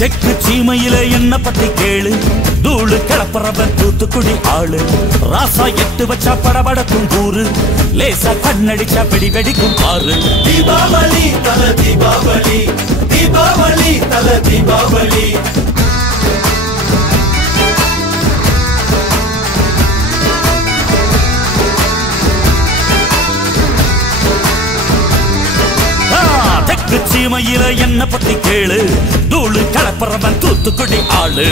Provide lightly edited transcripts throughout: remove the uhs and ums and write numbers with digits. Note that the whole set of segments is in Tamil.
தெற்கு சீமையில என்ன பத்தி கேளு, தூளு கிளப்புறவன் தூத்துக்குடி ஆளு. ராசா எட்டு வச்சா படபடக்கும் கூறு, லேசா கண்ணடிச்சா வெடி வெடிக்கும் பாரு. தீபாவளி தல தீபாவளி, தீபாவளி தல தீபாவளி. தெற்கு சீமையில என்ன பத்தி கேளு, தூளு கிளப்புறவன் தூத்துக்குடி ஆளு.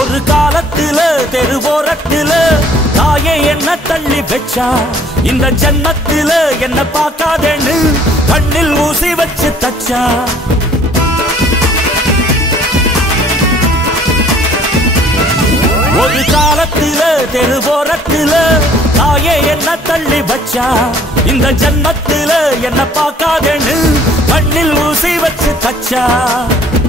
ஒரு காலத்துல தெருவோரத்துல தாயே என்ன தள்ளி வச்சா, இந்த ஜன்னத்துல என்ன பார்க்காதேன்னு கண்ணில் ஊசி வச்சு தச்சா. ஒரு காலத்துல தெருவோரத்துல தாயே என்ன தள்ளி வச்சா, இந்த ஜன்னத்துல என்ன பார்க்காதேன்னு கண்ணில் ஊசி வச்சு தச்சா.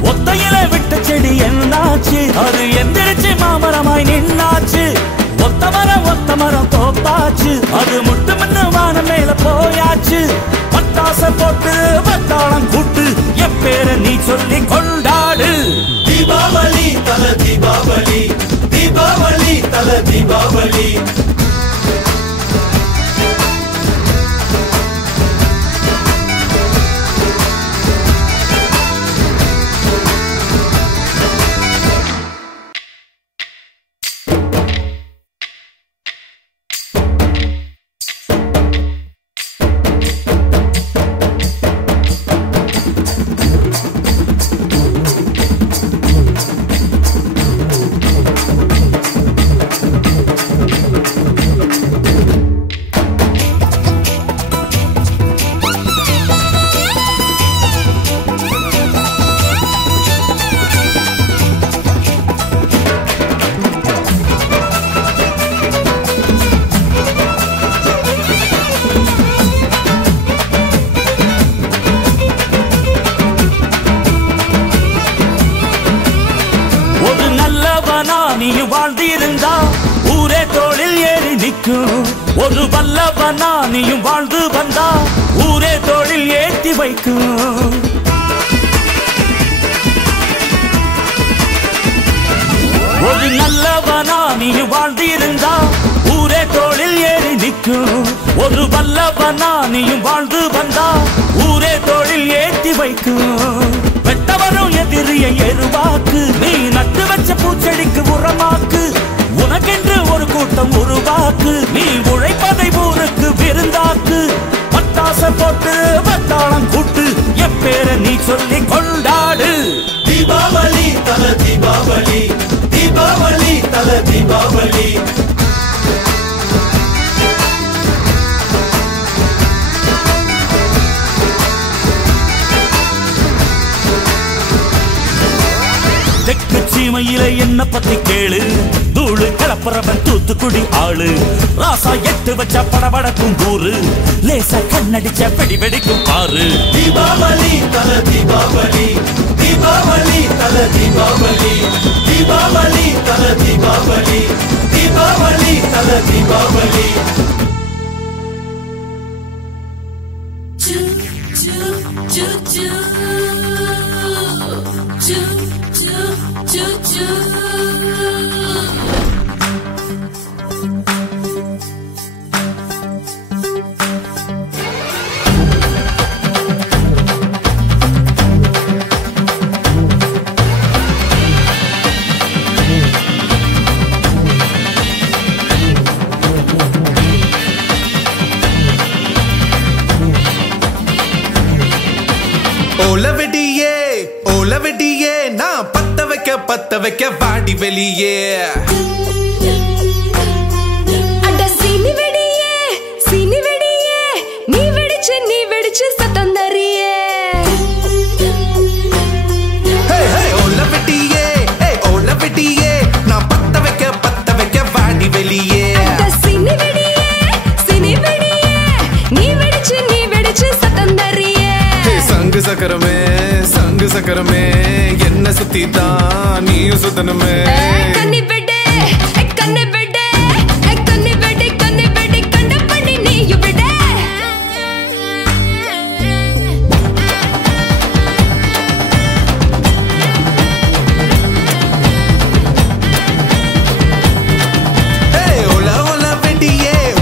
ஒத்தையில விட்ட செடி என்னாச்சு, அது எந்திரிச்சு மாமரமாய் நின்னாச்சு. ஒத்த மரம் தோப்பாச்சு, அது முட்டு மண்ணு வானம் மேல போயாச்சு. பட்டாச போட்டு வட்டாளம் கூட்டு என் பேரை நீ சொல்லி கொண்டாடு. தீபாவளி தல தீபாவளி, தீபாவளி தல தீபாவளி. நீயும் வாழ்ந்திருந்தா ஊரே தோளில் ஏறி நிற்கும். ஒரு வல்லவனா நீயும் வாழ்ந்து வந்தா ஊரே தோளில் ஏற்றி வைக்கும். ஒரு நல்லவனா நீயும் வாழ்ந்திருந்தா ஊரே தோளில் ஏறி நிற்கும். ஒரு வல்லவனா நீயும் வாழ்ந்து வந்தா ஊரே தோளில் ஏற்றி வைக்கும். வெட்டவரும் எதிரியை எருவாக்கு, நீ நட்டு வச்ச பூச்செடிக்கு உரமாக்கு. உனக்கென்று ஒரு கூட்டம் உருவாக்கு, நீ உழைப்பதை ஊருக்கு விருந்தாக்கு. பட்டாச போட்டு வட்டாளம் கூட்டு, என் பேரை நீ சொல்லி கொண்டாடு. தீபாவளி தல தீபாவளி, தீபாவளி தல தீபாவளி. தெற்கு சீமையில என்ன பத்தி கேளு, தூளு கிளப்புறவன் தூத்துக்குடி ஆளு. ராசா எட்டு வச்ச படபடக்கும் ஊரு, லேசா கண்ணடிச்ச வெடி வெடிக்கும் ஆறு. தீபாவளி தல தீபாவளி, தீபாவளி தல தீபாவளி, தீபாவளி தல தீபாவளி, தீபாவளி தல தீபாவளி. ஓலவெடியே ஓலவெடியே, நான் பத்த வைக்க வாடி வெளியே. அட சீனி வெடியே நீ வெடிச்சு சத்தம் தரியே. ஓலவெடியே நான் பத்த வைக்க வாடி வெளியே. அட சீனி வெடியே நீ வெடிச்சு சத்தம் தரியே. சங்கு சக்கரமே என்ன சுத்தி தான் நீயும் சுத்தனுமே. கண்ணி வெடு கண்ணி வெடு கண்ட பண்ணி நீயும் விட.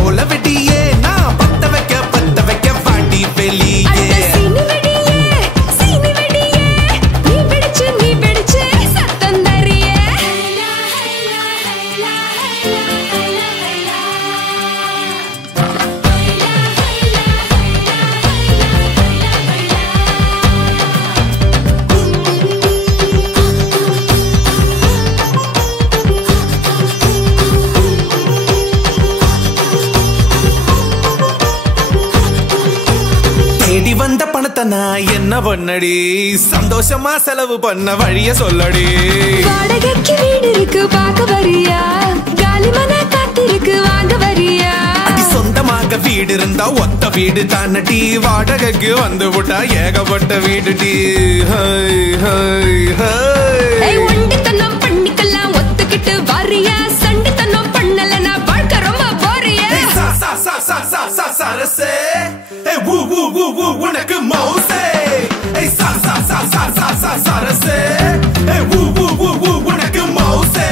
ஓலவெடியே நான் பத்த வைக்க வாடி வெளியே. தேடி வந்த பணத்தை நான் என்ன பண்ணடி, சந்தோஷமா செலவு பண்ண வழிய சொல்லடி. வாடகைக்கு வீடு இருக்கு பார்க்க வரியா, காலிமன காத்திருக்கு வாங்க வரியா. அடி சொந்தமாக வீடு இருந்தா ஒத்த வீடு தானடி, வாடகைக்கு வந்து விட்டா ஏகப்பட்ட வீடு டி. ஒண்டித்தனம் பண்ணிக்கலாம் ஒத்துக்கிட்டு வரியா, சண்டித்தனம் பண்ணலனா வாழ்க்கை ரொம்ப போறியா. சரசே உனக்கு மௌசே சரசே உனக்கு மௌசே.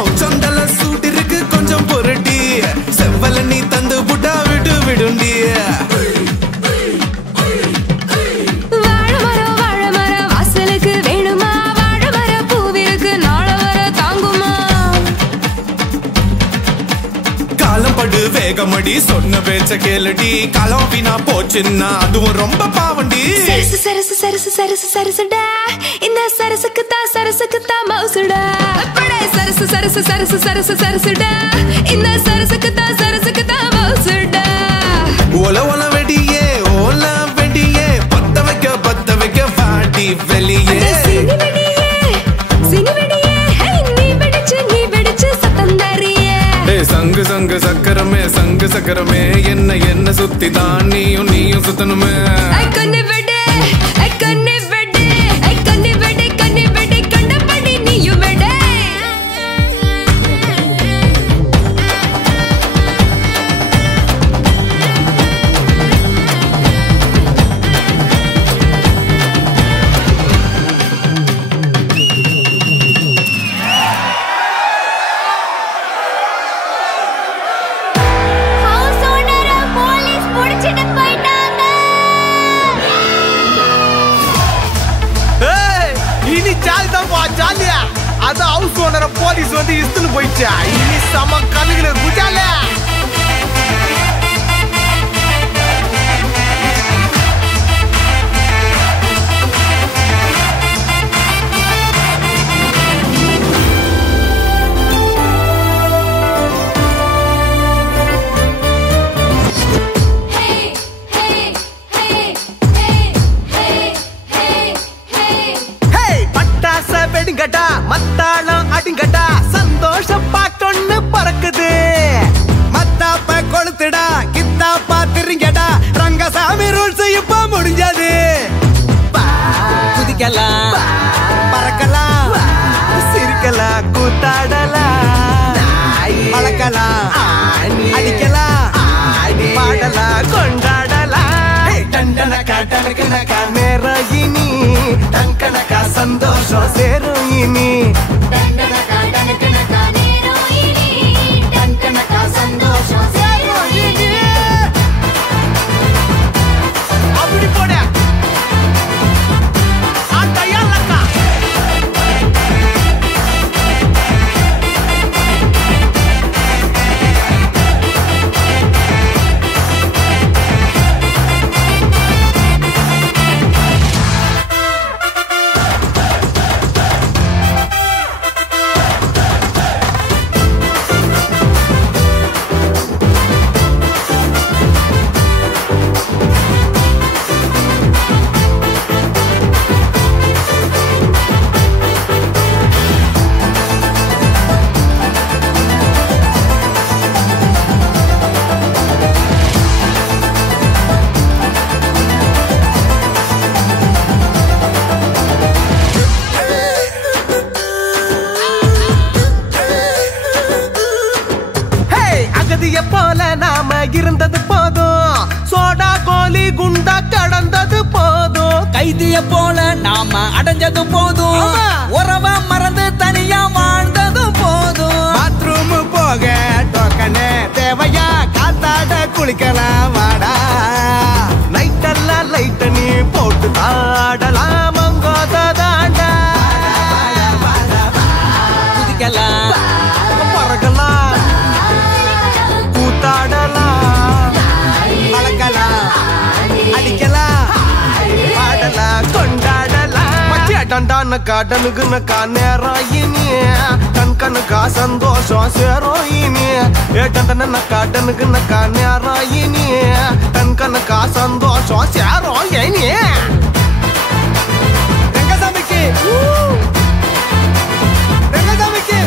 உச்சந்தல சூட் இருக்கு கொஞ்சம் பொருட்டி, செவ்வல நீ தந்து புட்டா விட்டு விடுண்டிய. வாழமரம் வாசலுக்கு வேணுமா, வாழமர பூவிற்கு நாள வர தாங்குமா. வேகமடி சொன்ன பேச்ச கேளுடி காலம் வீணா போச்சுன்னா அதுவும் ரொம்ப பாவண்டி சரசு சரசு சரசு சரசு சரசுடா இந்த சரசுக்கு தான் மவுசுடா படே சரசு சரசு சரசு சரசு சரசுடா இந்த சரசுக்கு தான் மவுசுடா ஓல ஓல வெடியே ஓல வெடியே பத்த வைக்க வாடி வெளியே சினி வெடியே நீ வெடிச்சு சத்தம் தரியே சங்கு சங்கு சக்கரமே சங்கு சக்கரமே என்ன சுத்தி தான் நீயும் சுத்தணுமே கண்ணு வெடு கண்ணு வெடு கண்ணு வெடு கண்ணு வெடு கண்டபடி நீயும் வெடு ஜாலியா அது ஹவுஸ் ஓனர போலீஸ் வந்து இழுத்துன்னு போயிடுச்சா இனி சம கழுகுல குஜால வெடிங்கடா மத்தாளம் அடிங்கடா சந்தோஷம் பாட்டொன்னு பறக்குது மத்தாப்ப கொளுத்துடா கித்தாப்பா திருங்கடா ரங்கசாமி ரூல்ஸ் இப்ப முடிஞ்சது குதிக்கலாம் பறக்கலாம் சிரிக்கலாம் கூத்தாடலாம் பழக்கலாம் அடிக்கலாம் பாடலாம் கொண்டாடலாம் டண்டனக்கா நேரகினி டங்கனக்கா சந்தோஷம் சேரும் இனி சந்தோஷம் சேரும் இனி அப்படி போட ஆட்டையாலக்கா போல நாம இருந்தது போதும் சோடா கோலி குண்டா கடந்தது போதும் கைதிய போல நாம அடைஞ்சது போதும் உறவ மறந்து தனியா வாழ்ந்தது போதும் பாத்ரூம் போக டோக்கனே தேவையா காத்தாட குளிக்கலாம் வாடா நைட்டெல்லாம் லைட்ட நீ போட்டு தாடலாம் மங்கோதாண்டா குதிக்கலாம் பறக்கலாம் கூத்தாடலாம் பழக்கலாம் அடிக்கலாம் பாடலாம் கொண்டாடலாம் மச்சியா டண்டானக்கா டனுக்குனக்கா நேரம் இனி கண்கணுக்கா சந்தோஷம் சேரும் இனி டண்டனக்கா டனுக்குனக்கா நேரம் இனி கண்கணுக்கா சந்தோஷம் சேரும் இனி ரங்கசாமிக்கு ரங்கசாமிக்கு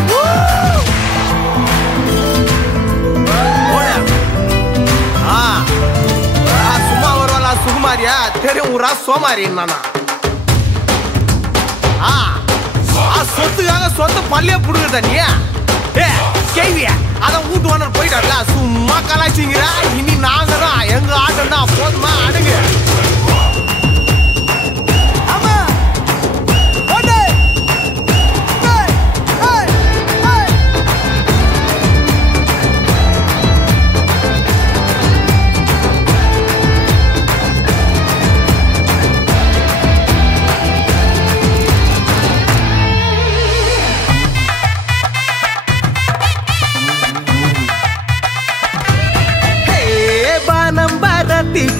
சும்மா வருவாளா சுகுமாரியா தெரியும் ஊரா சோமாரி நானா சொத்துக்காக சொந்த பள்ளிய புடுங்குறத நீ கேள்விய அதான் வீட்டு ஓனர் போயிட்டார்ல சும்மா கலாய்ச்சிங்கிற இனி நாங்க தான் எங்க ஆட்டம் தான் போதுமா அடங்கு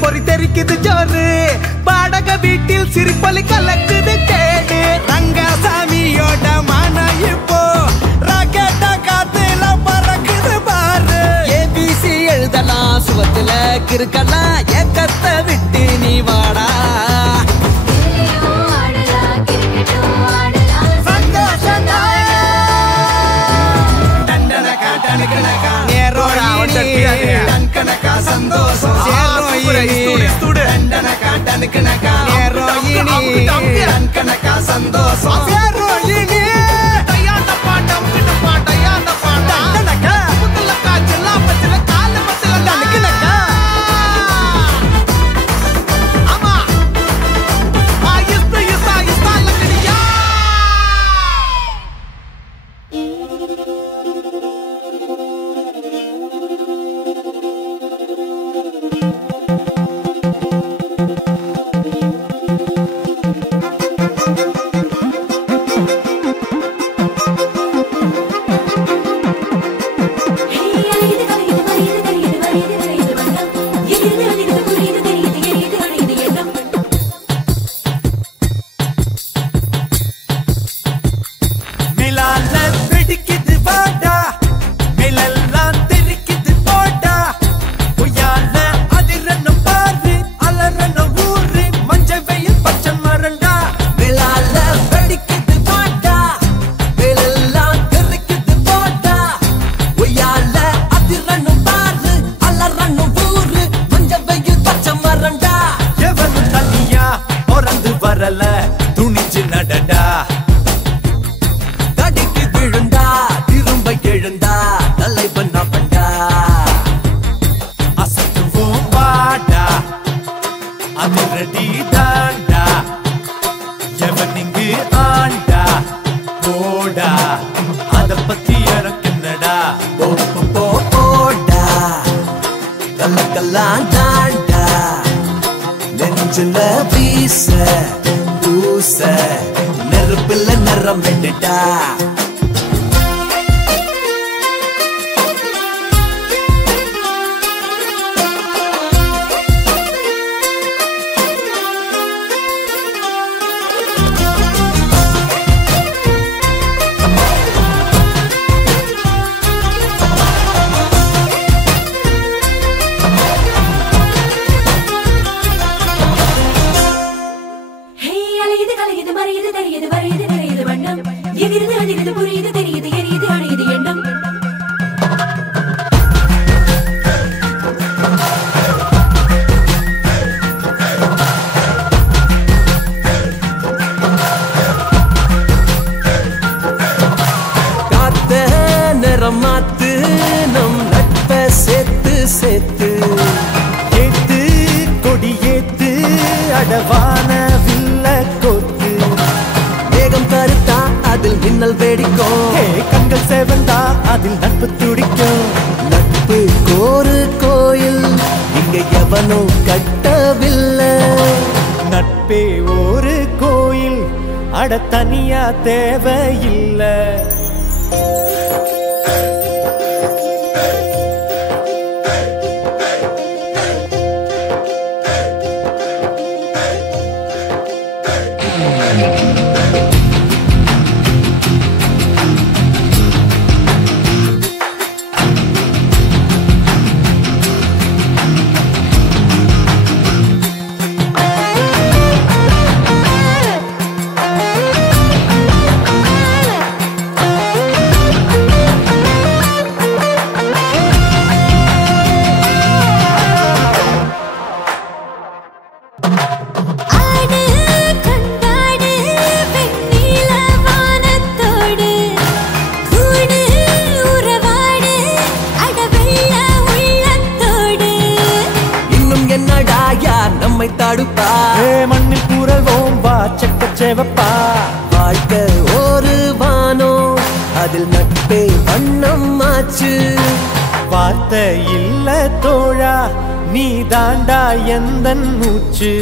பொறி தெரிக்குது ஜோறு பாடக வீட்டில் சிரிப்பொலி கலக்குது கேடு ரங்கசாமியோட மன இப்போ ராக்கெட்ட காத்துல பறக்குது பாரு ஏபிசி எழுதலாம் சுவத்துல கிறுக்கலாம் ஏக்கத்தை விட்டு நீ வாடா சந்தோஷம் துணிஞ்சு நடடா தடிக்கு விழுந்தா திரும்ப எழுந்தா தலை பண்ணா பண்டா அசத்துவோம் பாடா அதிரடி தாண்டா எவன் இங்கு ஆண்டா போடா அத பத்தி எனக்கு என்னடா போடா கல்லக்கெல்லாம் தாண்டா நெஞ்சுல வீச பூச நெருப்புல நிறம் வெட்டுட்டா மாத்து நம் நட்ப சேர்த்து சேர்த்து ஏத்து கொடி ஏத்து அடவான வில்ல கோத்து வேகம் கருத்தா அதில் மின்னல் வேடிக்கும் கண்கள் சேவந்தா அதில் நட்பு துடிக்கும் நட்பு கோரு கோயில் இங்க எவனும் கட்டவில்லை நட்பே ஒரு கோயில் அட தனியா தேவையில்லை தடுப்பா மண்ணில் கூறவோம் வா செக்க செவப்பா வாழ்க்கை ஒரு வானோ அதில் நட்பே வண்ணம் ஆச்சு வார்த்தை இல்ல தோழா நீ தாண்டா எந்தன் மூச்சு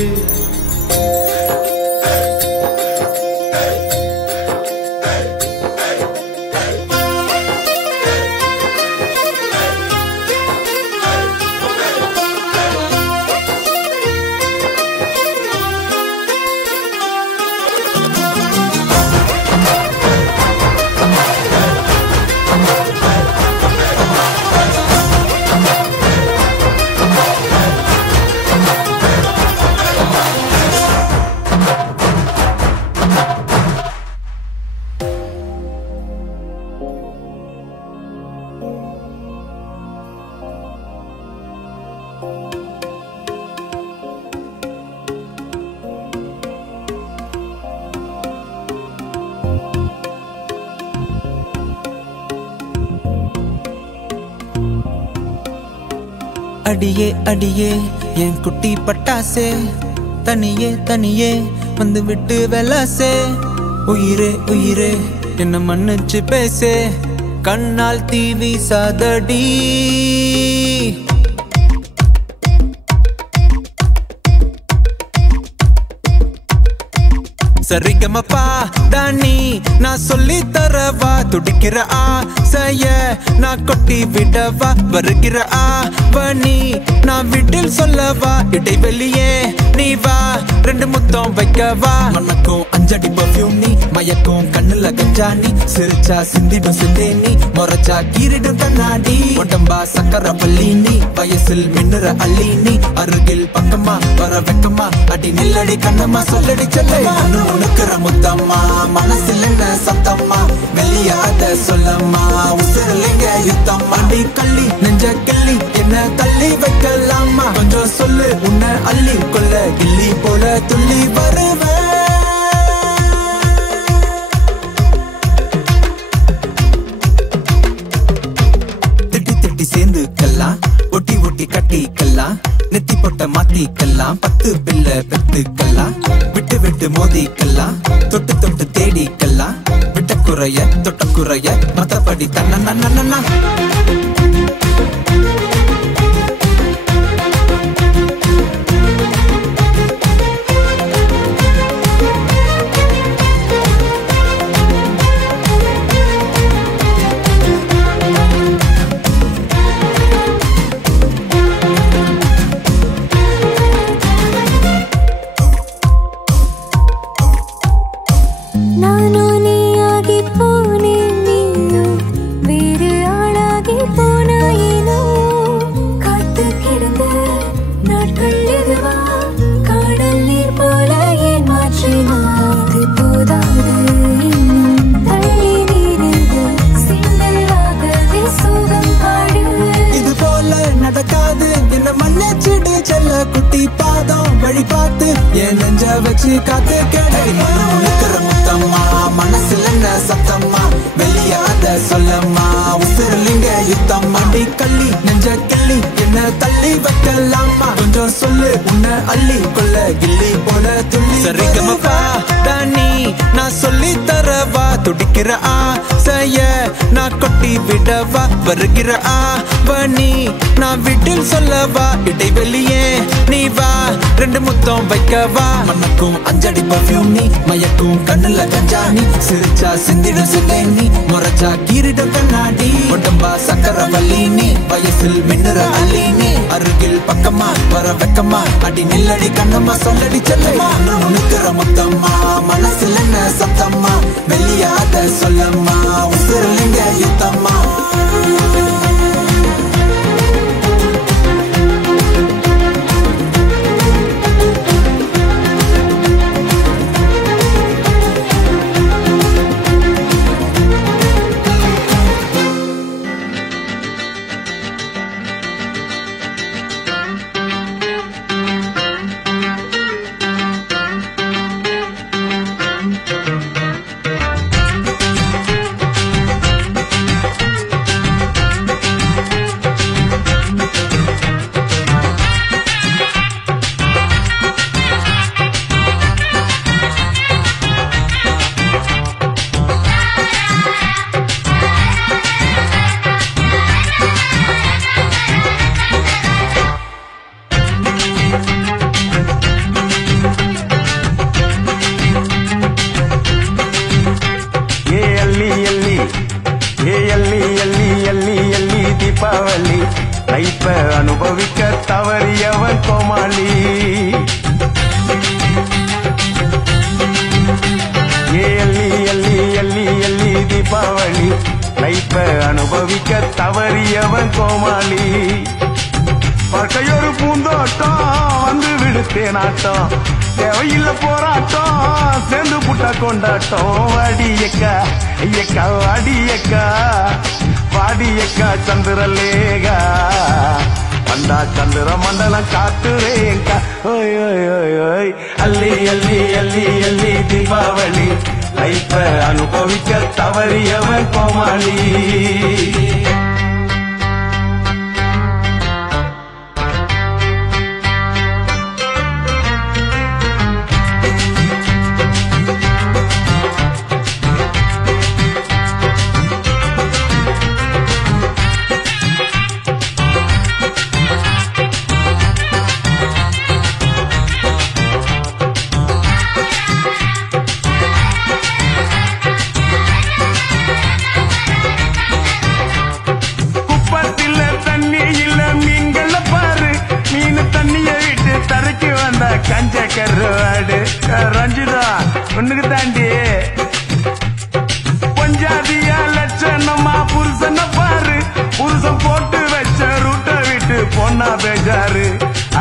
அடியே அடியே என் குட்டி பட்டாசே தனியே தனியே வந்து விட்டு வெலாசே உயிரே உயிரே என்ன மன்னிச்சு பேசே கண்ணால் தீவி சாதடி சரிகமப்பா தானி நான் சொல்லி தரவா துடிக்கிற ஆசைய நான் கொட்டி விடவா வருகிற ஆவணி நான் வீட்டில் சொல்லவா இடைவெளியே நீ வா ரெண்டு முத்தம் வைக்கவா மனக்கும் அஞ்சடி பர்ஃபியூம் நீ மயக்கும் கண்ணுல கஞ்சானி சிரிச்சா சிந்திடும் சிந்தேனி மொரச்சா கீரிடும் கண்ணாடி உடம்பா சக்கர பள்ளி நீ வயசில் மின்னுற அள்ளி நீ அருகில் பக்கமா வர வெக்கமா அடி நில்லடி கண்ணம்மா சொல்லடி செல்லமா உனக்குற முத்தம்மா மனசில் என்ன சத்தம்மா வெளியாத சொல்லம்மா உசிரலிங்க யுத்தம்மா அடி கள்ளி நெஞ்ச கிள்ளி என்ன தள்ளி வைக்கலாமா கொஞ்சம் சொல்லு உன்னை அள்ளி கொள்ள கிள்ளி போல துள்ளி வருவேன் திட்டி திட்டி சேர்ந்து கல்லாம் ஒட்டி ஒட்டி கட்டிக்கலாம் நெத்தி பொட்ட மாத்திக்கலாம் 10 பிள்ளை பெத்துக்கலாம் விட்டு விட்டு மோதிக்கலாம் தொட்டு தொட்டு தேடிக்கலாம் விட்ட குறைய தொட்ட குறைய மத்தபடி தன்னா குட்டி பாதம் வழி பார்த்து என் நெஞ்ச வச்சு காத்து கேடை உனக்குற முத்தம்மா மனசுல என்ன சத்தம்மா வெளியாத சொல்லம்மா உசிரலிங்க யுத்தம் அடி கள்ளி நெஞ்ச கிள்ளி என்ன தள்ளி வைக்கலாமா கொஞ்சம் சொல்லு உன்னை அள்ளி கொள்ள கிள்ளி போல துள்ளி சரிகமப்பா தானி நான் சொல்லி தரவா துடிக்கிற ஆசைய நான் கொட்டி விடவா வருகிற ஆவணி நான் வீட்டில் சொல்லவா இடைவெளியே நீ வா ரெண்டு முத்தம் வைக்கவா மனக்கும் அஞ்சடி பர்ஃபியூம் நீ மயக்கும் கண்ணுல கஞ்சானி சிரிச்சா சிந்திடும் சிந்தேனி மொரச்சா கீரிடும் கண்ணாடி உடம்பா சக்கர வள்ளி நீ வயசில் மின்னுற அள்ளி நீ அருகில் பக்கமா வர வெக்கமா அடி நில்லடி கண்ணம்மா சொல்லடி செல்லமா உனக்குற முத்தம்மா மனசுல என்ன சத்தம்மா வெளியாத சொல்லம்மா உசிரலிங்க யுத்தம்மா தீபாவளி லைஃப அனுபவிக்க தவறியவன் கோமாளி எல்லி எல்லி எல்லி எல்லி தீபாவளி லைஃப அனுபவிக்க தவறியவன் கோமாளி பற்கையொரு பூந்தோட்டம் வந்து விடுத்தேனாட்டம் தேவையில்ல போராட்டம் சேர்ந்து புட்ட கொண்டாட்டம் வாடியக்கா ஐயக்கா வாடியக்கா வாடியக்கா சந்திரலேகா வந்தா சந்திர மண்டலம் காத்துறேங்கா ஓய் ஓய் ஓய் ஓய் அள்ளி அள்ளி அள்ளி அள்ளி தீபாவளி லைஃப அனுபவிக்க தவறியவன் கோமாளி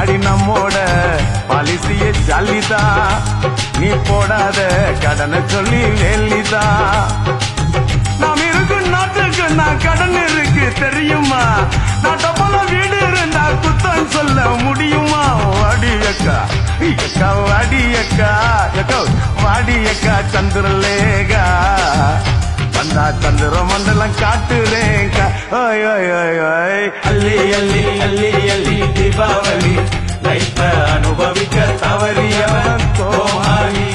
அடி நம்மோட பாலிசிய ஜல்லிதா நீ போடாத கடனை சொல்லி வேலிதா நாம் இருக்கும் நாட்டுக்கு நான் கடன் இருக்கு தெரியுமா நான் டப்பால வீடு இருந்தா குத்தம் சொல்ல முடியுமா வாடியக்கா எக்கா வாடியக்கா எக்கோ வாடியக்கா சந்திரலேகா வந்தா சந்திர மண்டலம் காட்டுறேங்கா ஓய் ஓய் ஓய் ஓய் அள்ளி அள்ளி அள்ளி அள்ளி தீபாவளி லைஃப அனுபவிக்க தவறியவன் கோமாளி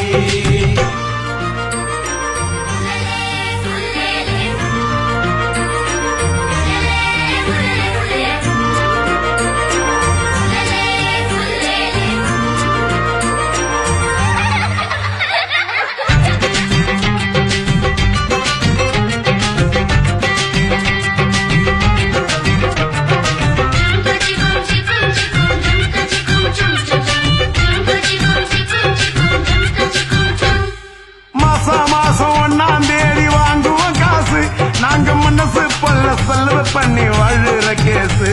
செலவு பண்ணி வாழுற கேசு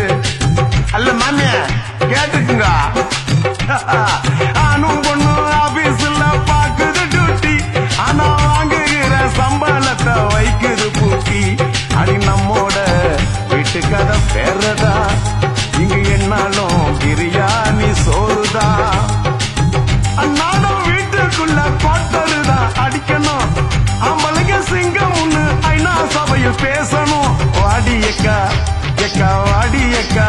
அல்ல மாமிய கேட்டுக்குங்க ஆனும் பொண்ணு ஆபீஸ்ல பாக்குது டியூட்டி ஆனா வாங்குகிற சம்பளத்தை வைக்குது பூட்டி அடி நம்மோட வீட்டு கதை பேரதா இங்க என்னாலும் பிரியாணி சோறுதா நானும் வீட்டுக்குள்ள கோட்டருதான் அடிக்கணும் ஆம்பளைங்க சிங்கம் ஒண்ணு ஐநா சபையில் பேசணும் வாடியக்கா எக்கா வாடியக்கா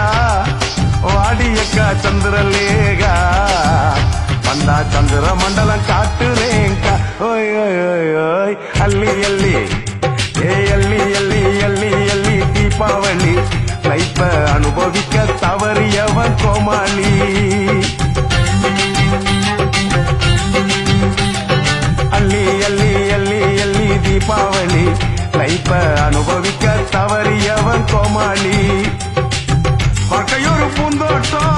வாடியக்கா சந்திரலேகா வந்தா சந்திர மண்டலம் காட்டுறேங்கா ஓய் ஓய் ஓய் ஓய் அள்ளி அள்ளி ஏ அள்ளி அள்ளி அள்ளி அள்ளி தீபாவளி லைஃப அனுபவிக்க தவறியவன் கோமாளி அள்ளி அள்ளி அள்ளி அள்ளி தீபாவளி லைஃப அனுபவிக்க தவறியவன் கோமாளி பக்கையொரு பூந்தோட்டம்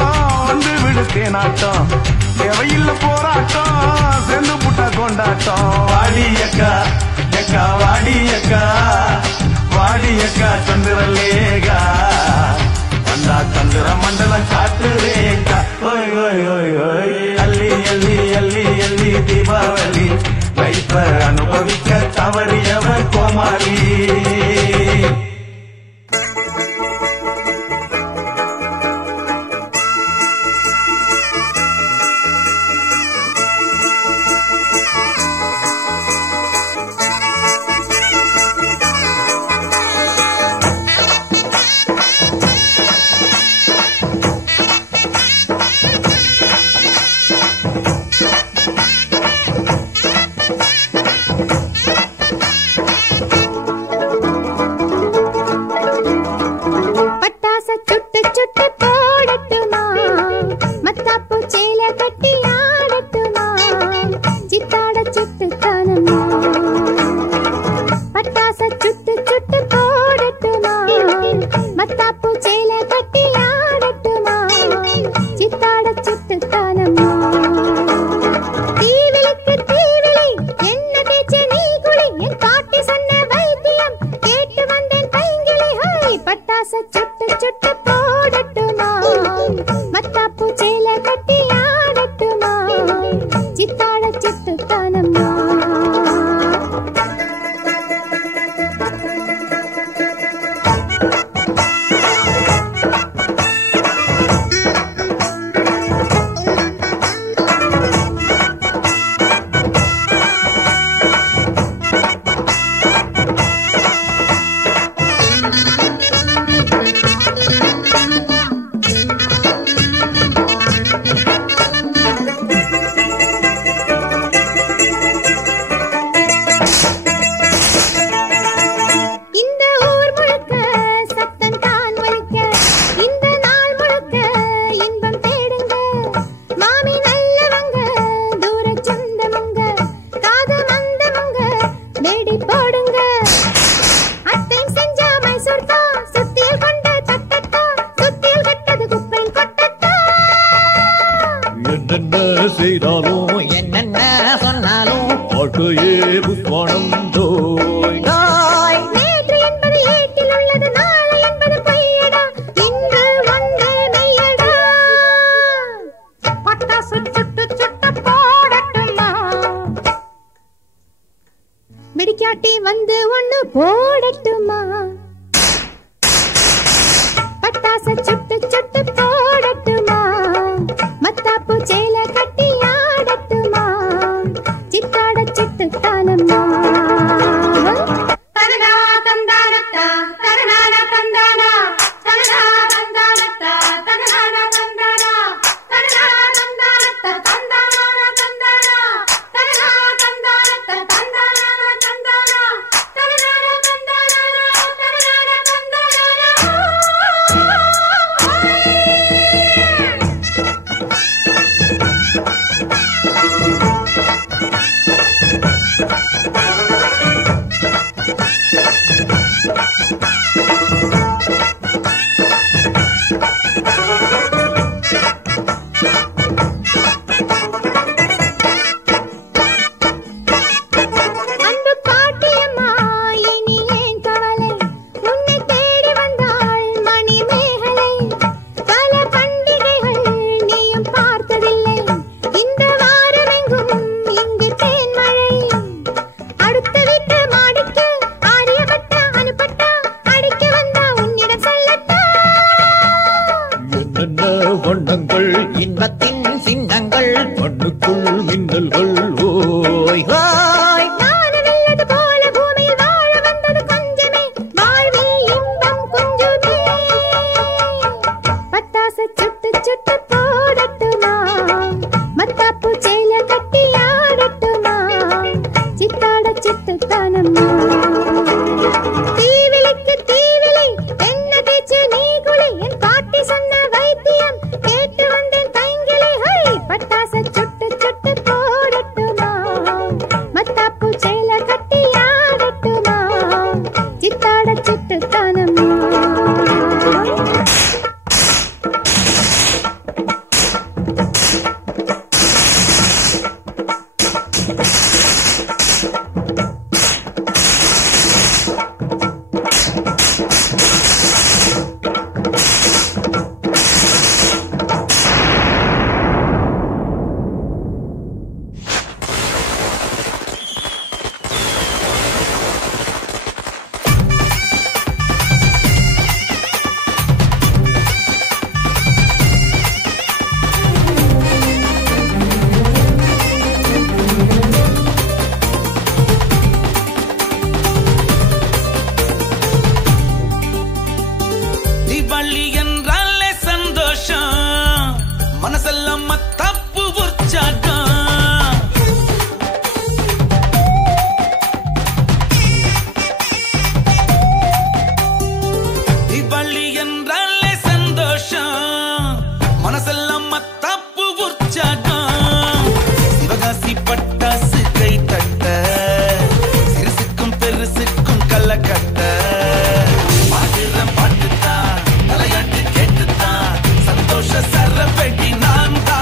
வந்து விடுத்தேனாட்டம் தேவையில்ல போராட்டம் சேர்ந்து புட்ட கொண்டாட்டம் வாடியக்கா எக்கா வாடியக்கா வாடியக்கா சந்திரலேகா வந்தா சந்திர மண்டலம் காட்டுறேங்கா ஓய் ஓய் ஓய் ஓய் அள்ளி அள்ளி அள்ளி அள்ளி தீபாவளி லைஃப அனுபவிக்க தவறியவன் கோமாளி போடட்டுமா பட்டாச சுட்டு சுட்டு போடட்டுமா மத்தாப்பு சேல கட்டி ஆடட்டுமா சித்தாட சிட்டு தானம்மா தரனா தந்தானத்தா தரனானா தந்தானா தரனா தந்தானத்தா தரனானா தந்தானா தரனா தந்தானத்தா தந்தானா தந்தானா தரனா தந்தானத்தா தந்தானா தந்தானா தரனானா தந்தானா தரனானா தந்தானா அன்பு காட்டியம்மா இனி ஏன் கவலை உன்னை தேடி வந்தாள் மணிமேகலை பல பண்டிகைகள் நீயும் பார்த்ததில்லை இந்த வாரமெங்கும் இங்கு தேன்மழை அடுத்த வீட்டு மாடிக்கு ஆரியப்பட்ட அனுப்பட்டா அடிக்க வந்தா உன்னிடம் சொல்லட்டா என்னென்ன வண்ணங்கள் இன்பத்தின் சின்னங்கள் மண்ணுக்குள் மின்னல்கள் ஓய் ஹாய் நானவில்லது போல பூமியில் வாழ வந்தது கொஞ்சமே வாழ்வில் இன்பம் கொஞ்சமே பட்டாச சுட்டு சுட்டு போடட்டுமா மத்தாப்பு சேல கட்டி ஆடட்டுமா சித்தாட சிட்டு தானம்மா தீவிலிக்கு தீவிலி என்ன தேச்சு நீ குளி என் பாட்டி சொன்ன வைத்தியம் கேட்டு வந்தேன் தைங்கிலி ஹை பட்டாச சுட்டு சுட்டு போடட்டுமா மத்தாப்பு சேல கட்டி ஆடட்டுமா சித்தாட சிட்டு தானம்மா தீபாவளி என்றாலே சந்தோஷம் மனசெல்லாம் மத்தாப்பு உற்சாகம் தீபாவளி என்றாலே சந்தோஷம் மனசெல்லாம் மத்தாப்பு உற்சாகம் சிவகாசி பட்டாசு கை தட்ட சிறுசுக்கும் பெருசுக்கும் கல்ல கட்ட பாட்டுதான் தலையாட்டு கேட்டுதான் சந்தோஷ சரவெடி நான் தான்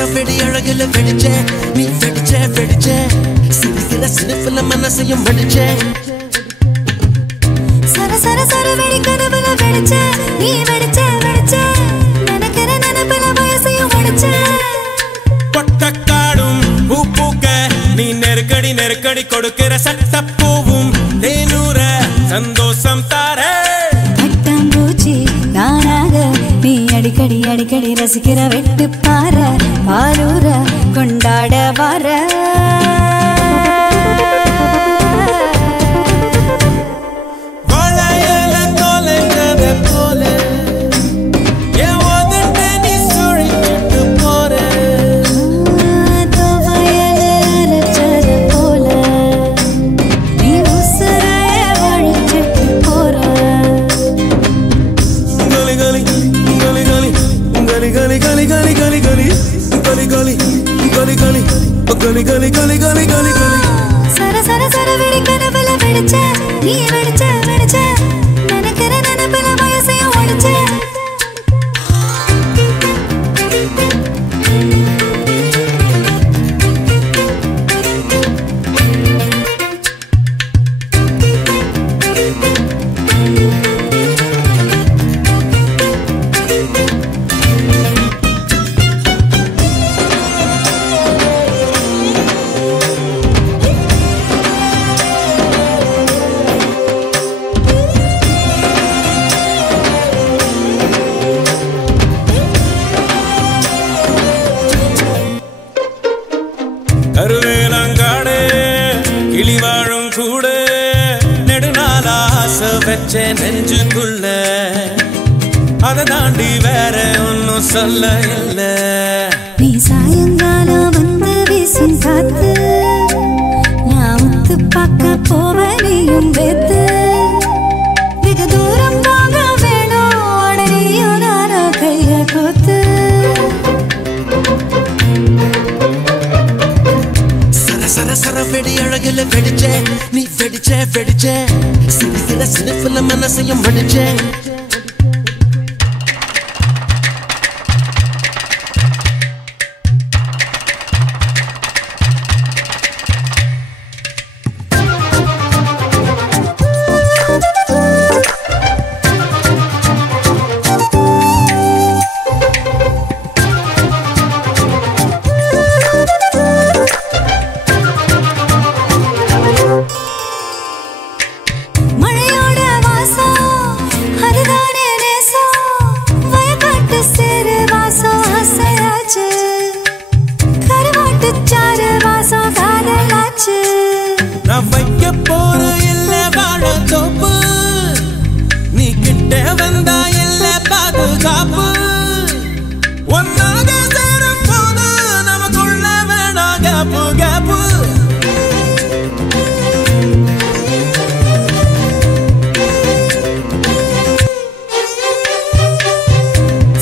சர வெடி அழகுல வெடிச்சே நீ வெடிச்சே வெடிச்சே சிரிக்கிற சிரிப்புல மனசையும் வெடிச்சே சர சர சர வெடி கனவுல வெடிச்சே நீ வெடிச்சே வெடிச்சே நினைக்கிற நினைப்புல வயசையும் வெடிச்சே பொட்டக்காடும் பூ பூக்க நீ நெருக்கடி நெருக்கடி கொடுக்கிற சட்டப்பூவும் தேனூர சந்தோஷம் தாரே பட்டாம்பூச்சி நானாக நீ அடிக்கடி அடிக்கடி ரசிக்கிற வெட்டு பார பாரூர கொண்டாட வர வளையல தொலைஞ்சத போல என் உதட்ட நீ சுழிச்சிட்டு போற துவையல் அரைச்சத போல நீ உசுரைய வழிச்சிட்டு போற கலி கலி கலி கலி கலி கலி கலி கலி கலி கலி கலி கலி கலி கலி கலி கலி கலி கலி கலி சர சர சர வெடி கனவுல வெடிச்சே நீ வெடிச்சே வெடிச்சே நினைக்கிற நினைப்புல வயசையும் ஒடிச்சே கருவேலங்காடு கிளி வாழும் கூட நெடுநாள ஆசை வச்ச நெஞ்சுக்குள்ள அதை தாண்டி வேற ஒன்னும் சொல்ல இல்ல நீ சாயங்காலம் வந்து வீசும் காத்து நான் உத்து பார்க்க போவனையும் வேத்து வெகு தூரம் போக வேணும் உடனேயும் நானோ கைய கோத்து சர சர சர வெடி அழகுல வெடிச்சே நீ வெடிச்சே வெடிச்சே சிரிக்கிற சிரிப்புல மனசையும் வெடிச்சே மழையோட வாசம் அதுதானே நேசம் வயக்காட்டு சேரு வாசம் ஆசையாச்சு கருவாட்டு சாறு வாசம் காதலாச்சு நான் வைக்க போற இல்ல வாழ தோப்பு நீ கிட்ட வந்தா இல்ல பாதுகாப்பு ஒன்னாக சேரும் போது நமக்குள்ள வேணா கேப்பு கேப்பு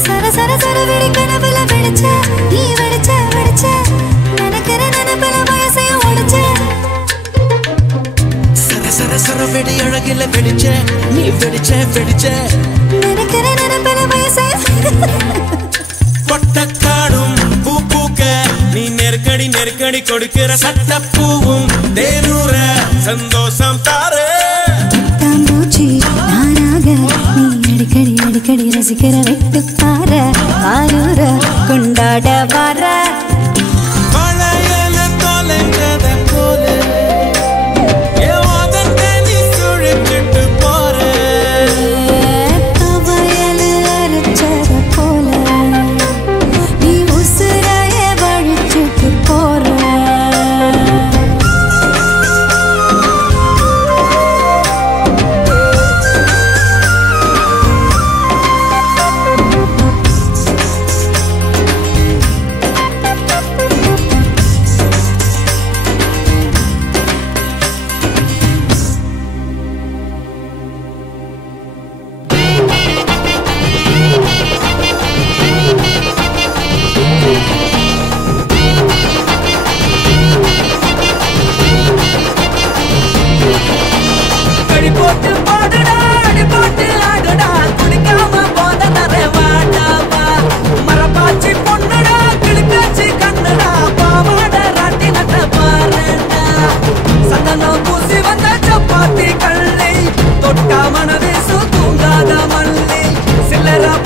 சர சர சர வெடி கனவுல வெடிச்சே நீ வெடிச்சே வெடிச்சே நினைக்கிற நினைப்புல வயசையும் ஒடிச்சே சர சர சர வெடி அழகில வெடிச்சே நீ வெடிச்சே வெடிச்சே நினைக்கிற நினைப்புல வயசையும் பொட்டக்காடும் பூ பூக்க நீ நெருக்கடி நெருக்கடி கொடுக்கிற சட்டப்பூவும் தேனூர சந்தோஷம் தாரே பட்டாம்பூச்சி நானாக நீ அடிக்கடி அடிக்கடி ரசிக்கிற வெட்டு பார ஆரூர கொண்டாட வர வளையல தொலைஞ்சத போல என் உதட்ட நீ சுழிச்சிட்டு போற துவையல் அரைச்சத போல நீ உசுரைய வழிச்சிட்டு போற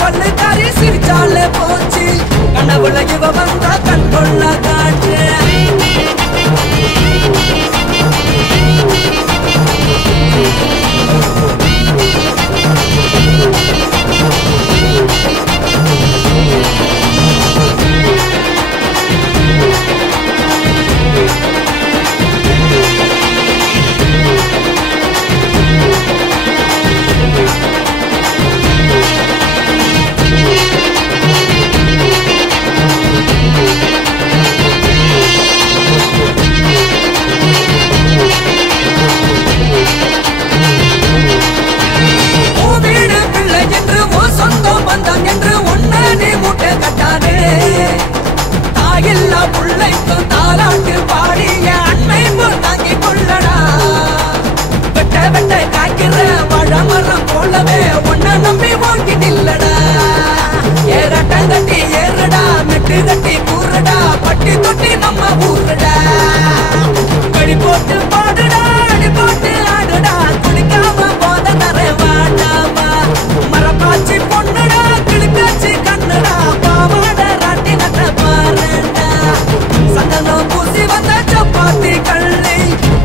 பல்லுக்காரி சிரிச்சாலே போச்சு கனவுல இவ வந்தா கண் கொள்ள காற்று தாலாட்டு பாடிய அன்னை போல் தாங்கி கொள்ளடா வெட்ட வெட்ட காய்க்கிற மழமரம் போலவே உன்னை நம்பி ஓட்டிட்டு இல்லடா ஏறட்டம் கட்டி ஏறுடா மெட்டு கட்டி கூறுடா பட்டி தொட்டி நம்ம ஊருடா கடி போட்டு பாடுடா அடி போட்டு ஆடுடா குளிக்காம போத தர வாடாமா மரப்பாச்சி பொண்ணுடா கிளிக்காச்சி கண்ணுடா பாவாட ராட்டி நட்ட பாருடா சந்தனம் பூசி வந்த சப்பாத்தி கள்ளி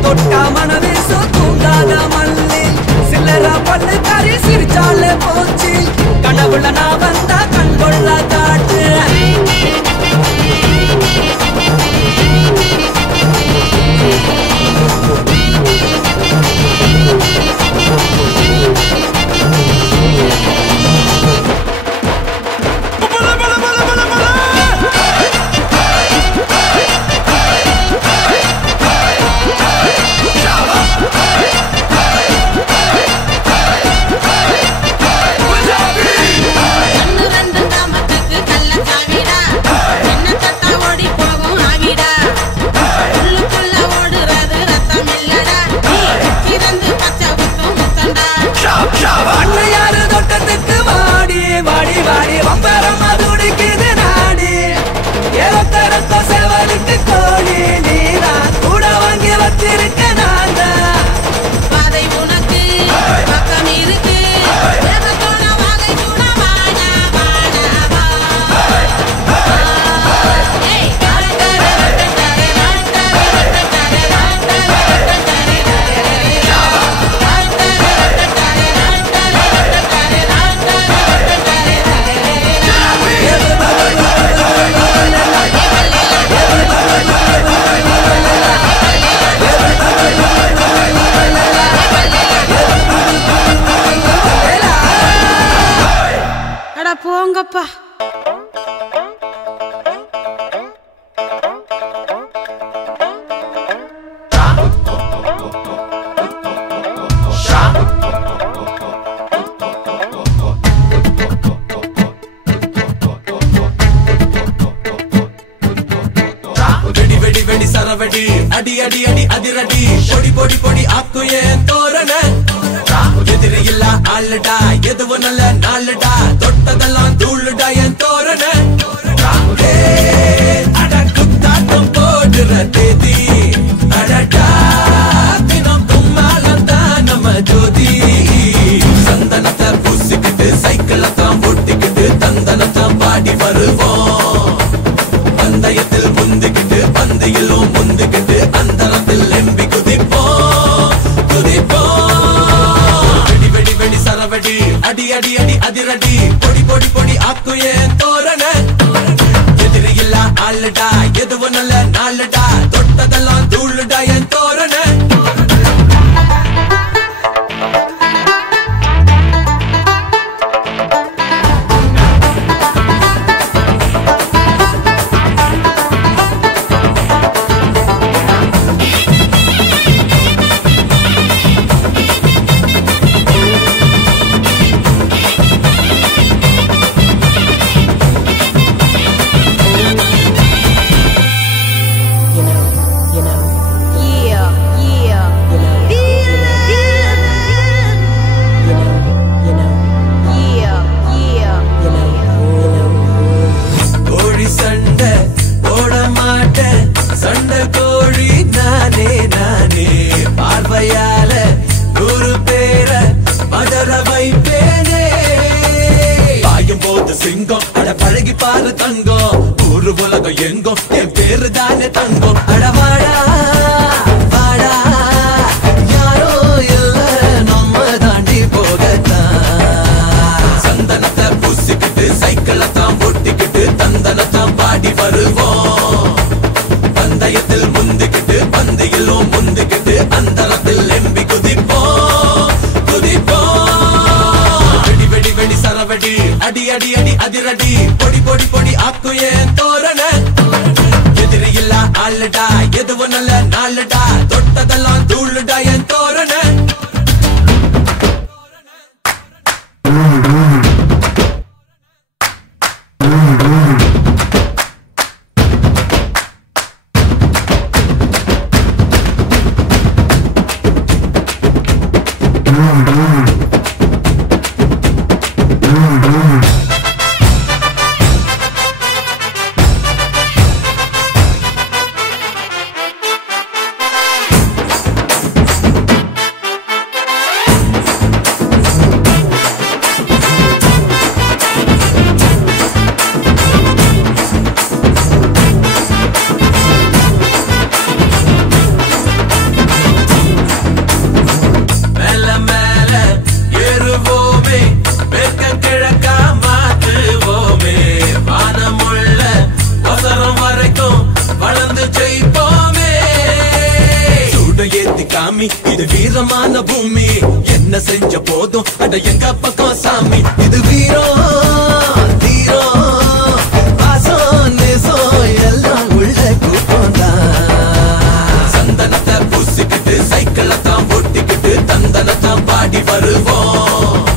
தொட்டா மனவீசு தூங்காத மல்லி சில்லற பல்லுக்காரி சிரிச்சாலே போச்சு கனவுல நான் வந்தா கண் கொள்ள காட்டு அண்ணையாரு தோட்டத்துக்கு வாடி வாடி வாடி வம்பரமா துடிக்குது நாடி ஏலத்தரத்த செவலுக்கு கோழி நீதான் கூட வாங்கி வச்சிருக்க நான் பாதை உனக்கு பக்கம் இருக்கு போங்கப்பா வெடி வெடி சரவெடி அடி அடி அடி அதிரடி பொடி பொடி பொடி ஆக்குயே தோரண எதிரி இல்ல ஆளுடா எதுவும் நல்ல நாளுடா தொட்டதெல்லாம் தூளுடா என் தோரண அட குத்தாட்டம் போடுற தேதி அடடா தினம் கும்மாலத்தான் நம்ம ஜோதி சந்தனத்தை பூசிக்கிட்டு சைக்கிளை தான் ஓட்டிக்கிட்டு தந்தனத்தான் பாடி வருவோம் பந்தயத்தில் முந்திக்கிட்டு பந்தையிலும் முந்திக்கிட்டு அந்தரத்தில் எம்பி குதிப்போம் வெடி வெடி வெடி சரவெடி அடி அடி அடி அதிரடி பொடி பொடி பொடி ஆக்குயே தோரண எதிரி இல்ல ஆளுடா எதுவும் நல்ல நாளுடா தொட்டதெல்லாம் தூளுடா என் தோரண பாரு தங்கம் ஊரு உலகம் எங்கும் என் பேரு தானே தங்கம் அடவாடா வாடா யாரோ இல்ல நம்ம தாண்டி போகத்தான் சந்தனத்தை பூசிக்கிட்டு சைக்கிளை தான் ஓட்டிக்கிட்டு தந்தனத்தான் பாடி வருவோம் பந்தயத்தில் முந்திக்கிட்டு பந்தையிலும் முந்திக்கிட்டு அந்தரத்தில் எம்பி குதிப்போம் வெடி வெடி வெடி சரவெடி அடி அடி அடி அதிரடி பொடி பொடி பொடி ஆக்கும் ஏன் தோரண எதிரி இல்ல ஆளுடா எதுவும் நல்ல நாளுடா தொட்டதெல்லாம் தூளுடா என் தோரண இது வீரமான பூமி என்ன செஞ்ச போதும் அட எங்க பக்கம் சாமி இது வீரம் தீரம் பாசம் நேசம் எல்லாம் உள்ள கூட்டம்தான் சந்தனத்தை பூசிக்கிட்டு சைக்கிளை தான் ஓட்டிக்கிட்டு தந்தனத்தான் பாடி வருவோம்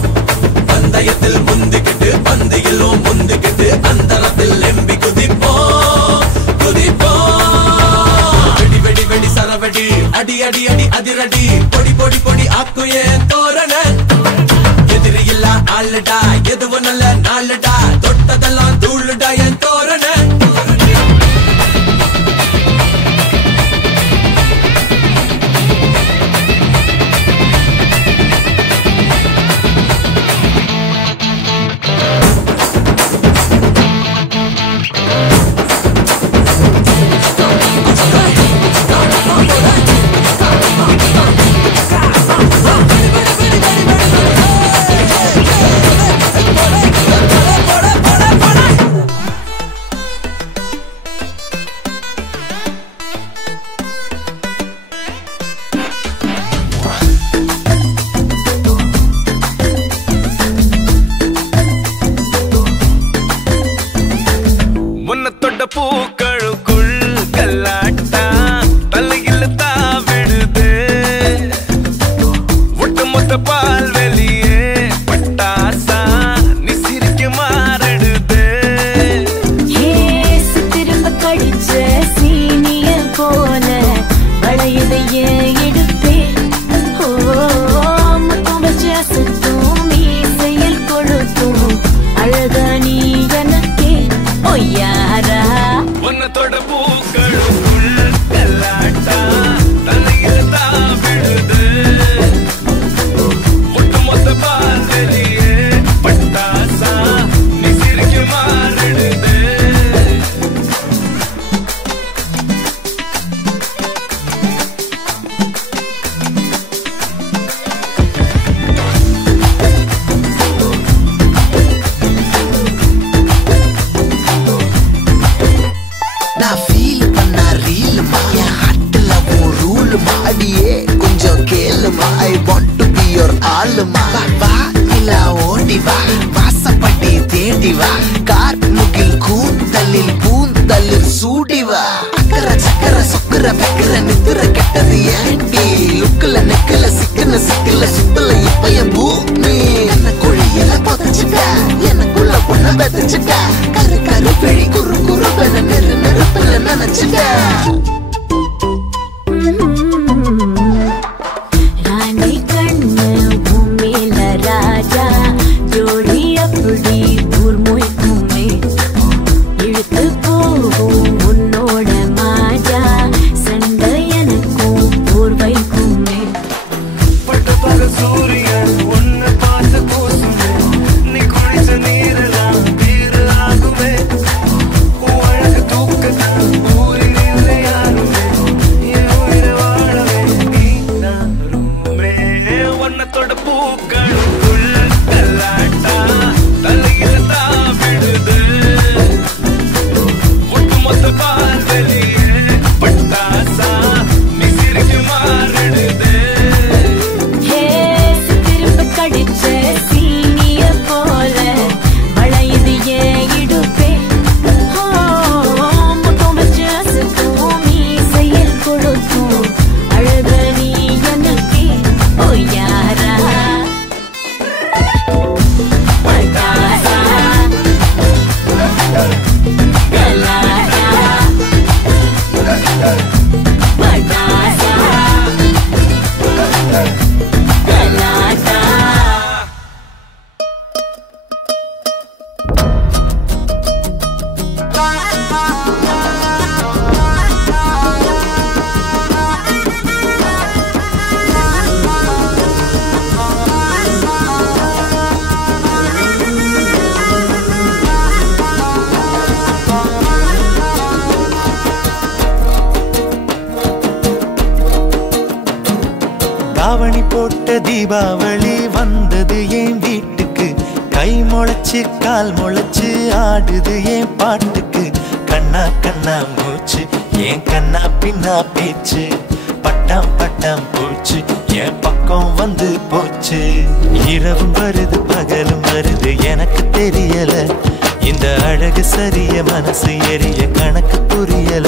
பந்தயத்தில் முந்திக்கிட்டு பந்தையிலும் முந்திக்கிட்டு அந்தரத்தில் எம்பி குதிப்போம் வெடி வெடி வெடி சரவெடி அடி அடி அடி அதிரடி பொடி பொடி பொடி ஆக்கும் ஏன் தோரண எதிரி இல்ல ஆளுடா எதுவும் நல்ல நாளுடா தொட்டதெல்லாம் தூளுடா என் தோரண பூக்களுக்குள் கல்லாட்டா தலையில் தாவிடுது ஒட்டுமொத்த பால் வெளியே பட்டாசா நீ சிரிக்க மாறிடுது திரும்ப கடிச்ச சீனிய போல வளையதையே எடுப்பே முத்தம் வச்ச சுத்தும் மீசையில் கொடுத்தும் அழகா நீ எனக்கே ஒய்யாரா உன்னத்தோட பூக்களுக்குள் கல்லாட்டா தலையில் தாவிடுது ஒட்டுமொத்த பால் வெளியே பட்டாசா நீ சிரிக்க மாறிடுது நான் ஃபீல் பண்ணா ரீலுமா என் ஹார்ட்ல உன் ரூலுமா அடியே கொஞ்சம் கேளுமா I want to be your ஆளுமா வா இல்ல ஓடி வா வாசப்படி தேடி வா கார் முகில் கூந்தலில் பூந்தலில் சூடி வா அக்கற சக்கர சொக்கர வைக்கிற நித்திர கெட்டது ஏண்டி லுக்குல நெக்கல சிக்கன சிக்கல சுத்தல இப்ப என் பூமி என்ன குழியில புதைச்சிட்ட எனக்குள்ள பொண்ண பெதைச்சிட்ட கரு கரு பிழி குறு குறு பெண்ண நெரு நெருப்புல நினைச்சிட்ட ராணி கண்ணு பூமியில ராஜா ஜோடி அப்படி ஊர் மொய்க்குமே இழுத்து போகும் உன்னோட மாஜா சண்டை எனக்கும் ஊர் வைக்குமே பட்ட பல சூரியன் ஒன்ன பார்த்து கூசுமே நீ குளிச்ச நீரெல்லாம் தீர ஆகுமே தீபாவளி வந்தது என் வீட்டுக்கு கை முளைச்சு கால் முளைச்சு ஆடுது என் பாட்டுக்கு கண்ணா கண்ணா மூச்சு என் கண்ணா பின்னா பேச்சு பட்டாம் பட்டாம் பூச்சு என் பக்கம் வந்து போச்சு இரவும் வருது பகலும் வருது எனக்கு தெரியல இந்த அழகு சரிய மனசு எரிய கணக்கு புரியல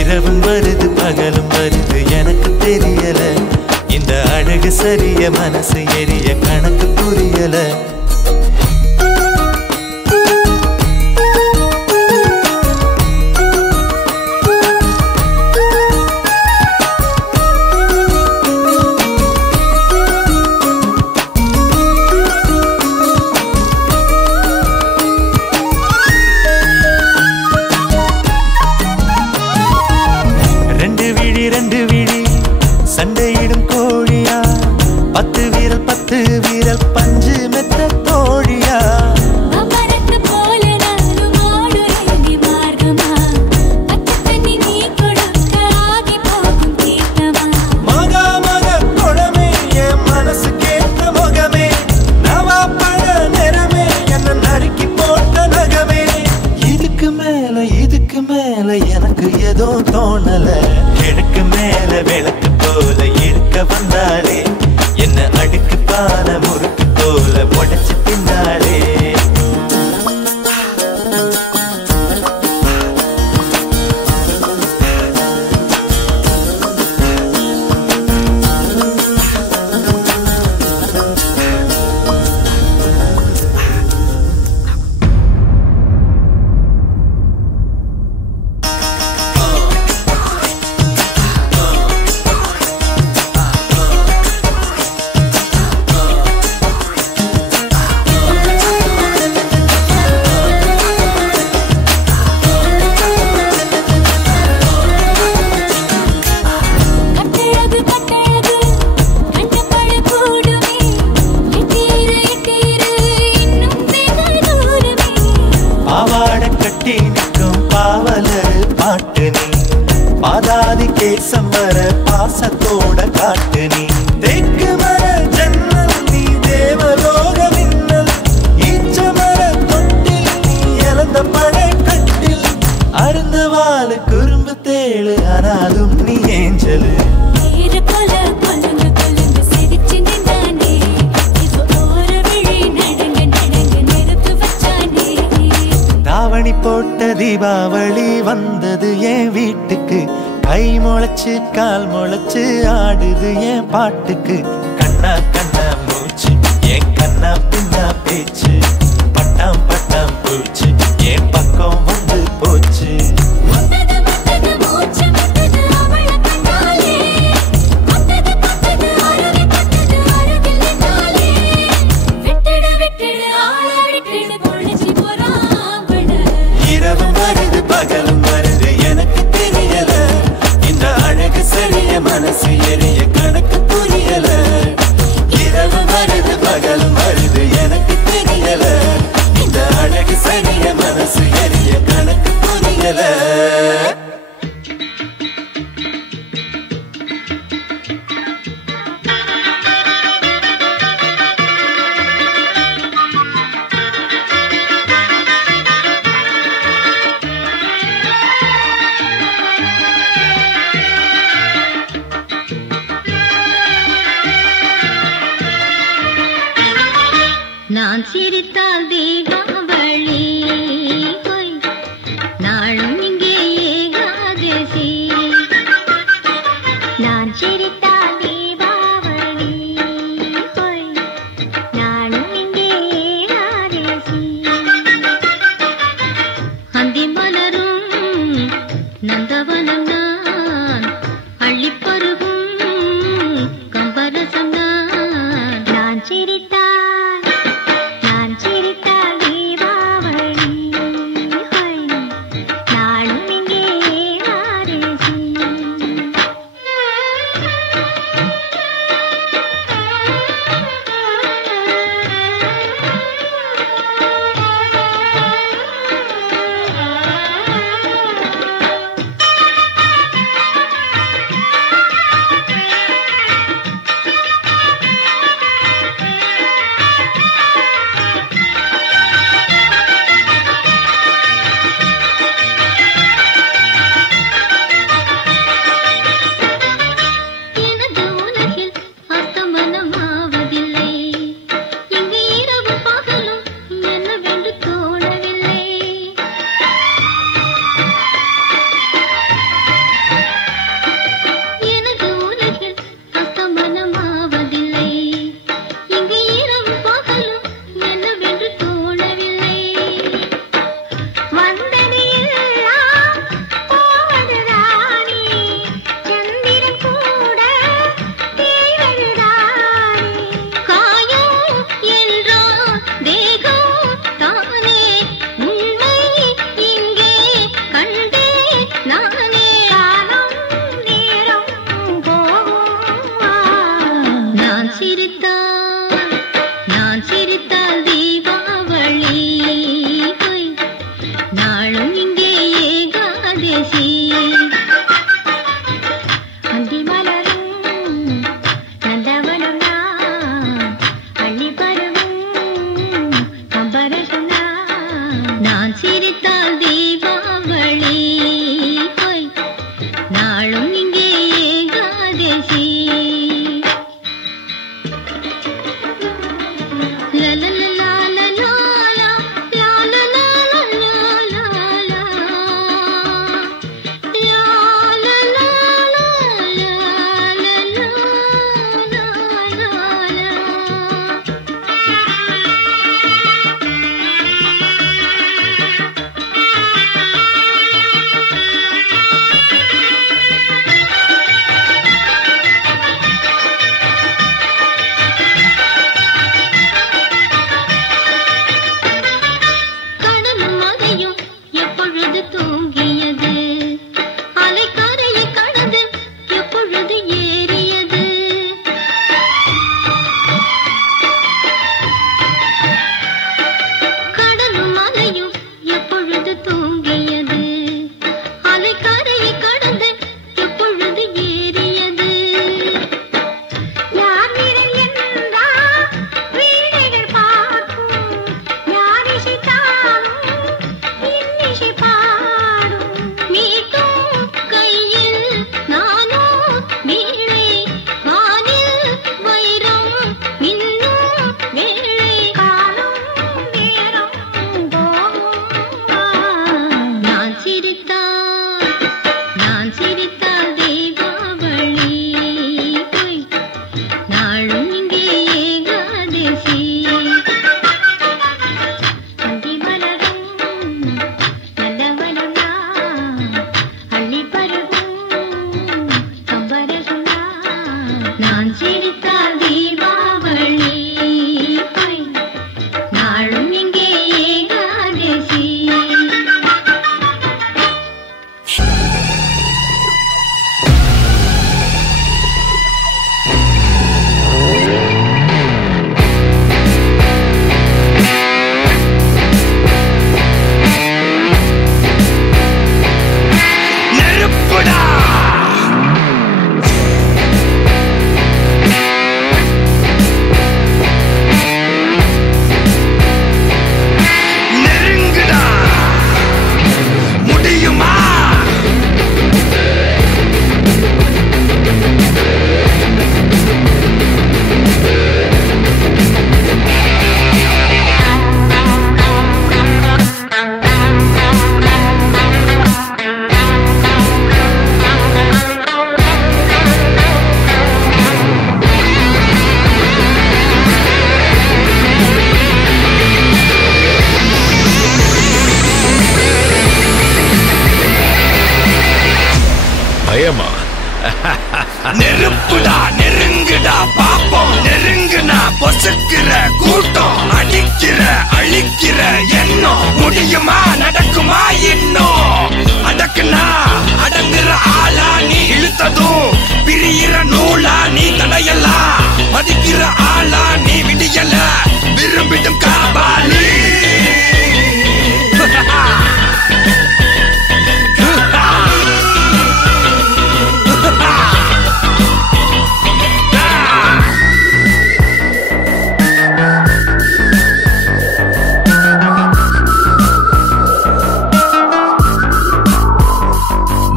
இரவும் வருது பகலும் வருது எனக்கு தெரியல இந்த அழகு சரிய மனசு எரிய கணக்கு புரியல ரெண்டு விழி சண்டையிடும் கோழியா 10 வீரல் பஞ்சு மெத்த தோழியா மகா மக குளமே என் மனசு கேட்ட முகமே நவா பழ நிறமே என்ன நறுக்கி போட்ட நகமே இதுக்கு மேல எனக்கு ஏதோ தோணல கிழக்கு மேல விளக்கு போல இருக்க வந்தாளே என்ன அடுக்கு பால முறுக்கு போல உடைச்சு பின்னாலே பாதாதி கேசம் வர பாசத்தோட காட்டு நீ தெற்கு மர ஜன்னல் நீ தேவலோக மின்னல் ஈச்ச மர தொட்டில் நீ இறந்த படை கட்டில் அருந்த வாழ குறும்பு தேழு ஆனாலும் நீ ஏஞ்சலு தாவணி போட்ட தீபாவளி வந்தது என் வீட்டுக்கு கை முளைச்சு கால் முளைச்சு ஆடுது என் பாட்டுக்கு கண்ணா கண்ணா மூச்சு என் கண்ணா பின்னா பேச்சு பட்டாம் பட்டாம் பூச்சு என் பக்கம் வந்து போச்சு இரவும் வருது பகலும் வருது எனக்கு தெரியல இந்த அழகு சரிய மனசு எரிய கணக்கு புரியல இரவும் வருது பகலும் வருது எனக்கு தெரியல இந்த அழகு சரிய மனசு எரிய கணக்கு புரியல நான் சிரித்தால் தீபாவளி ஹோய் நாளும் இங்கே ஏகாதசி நான் சிரித்தால் தீபாவளி ஹோய் நாளும் இங்கே ஏகாதசி அந்தி மலரும் நந்தவனம் நான் அள்ளிப்பருகும் கம்பரசம் நான் சிரித்தால் நாளும் இங்கே ஏகாதசி அந்தி மலரும் நந்தவனம் அள்ளி பருவும் கம்பரசம் நான் சிரித்தால் தீபாவளி நாளும் இங்கே ஏகாதசி நெருப்புடா நெருங்குடா பாப்போம் நெருங்குனா பொசுக்கிற கூட்டம் அடிக்கிற அழிக்கிற எண்ணம் முடியுமா நடக்குமா இன்னும் அடக்குனா அடங்குற ஆளா நீ இழுத்ததும் பிரியிற நூலா நீ தடையலாம் மதிக்கிற ஆளா நீ விடியல விரும்பிடும் காபாலி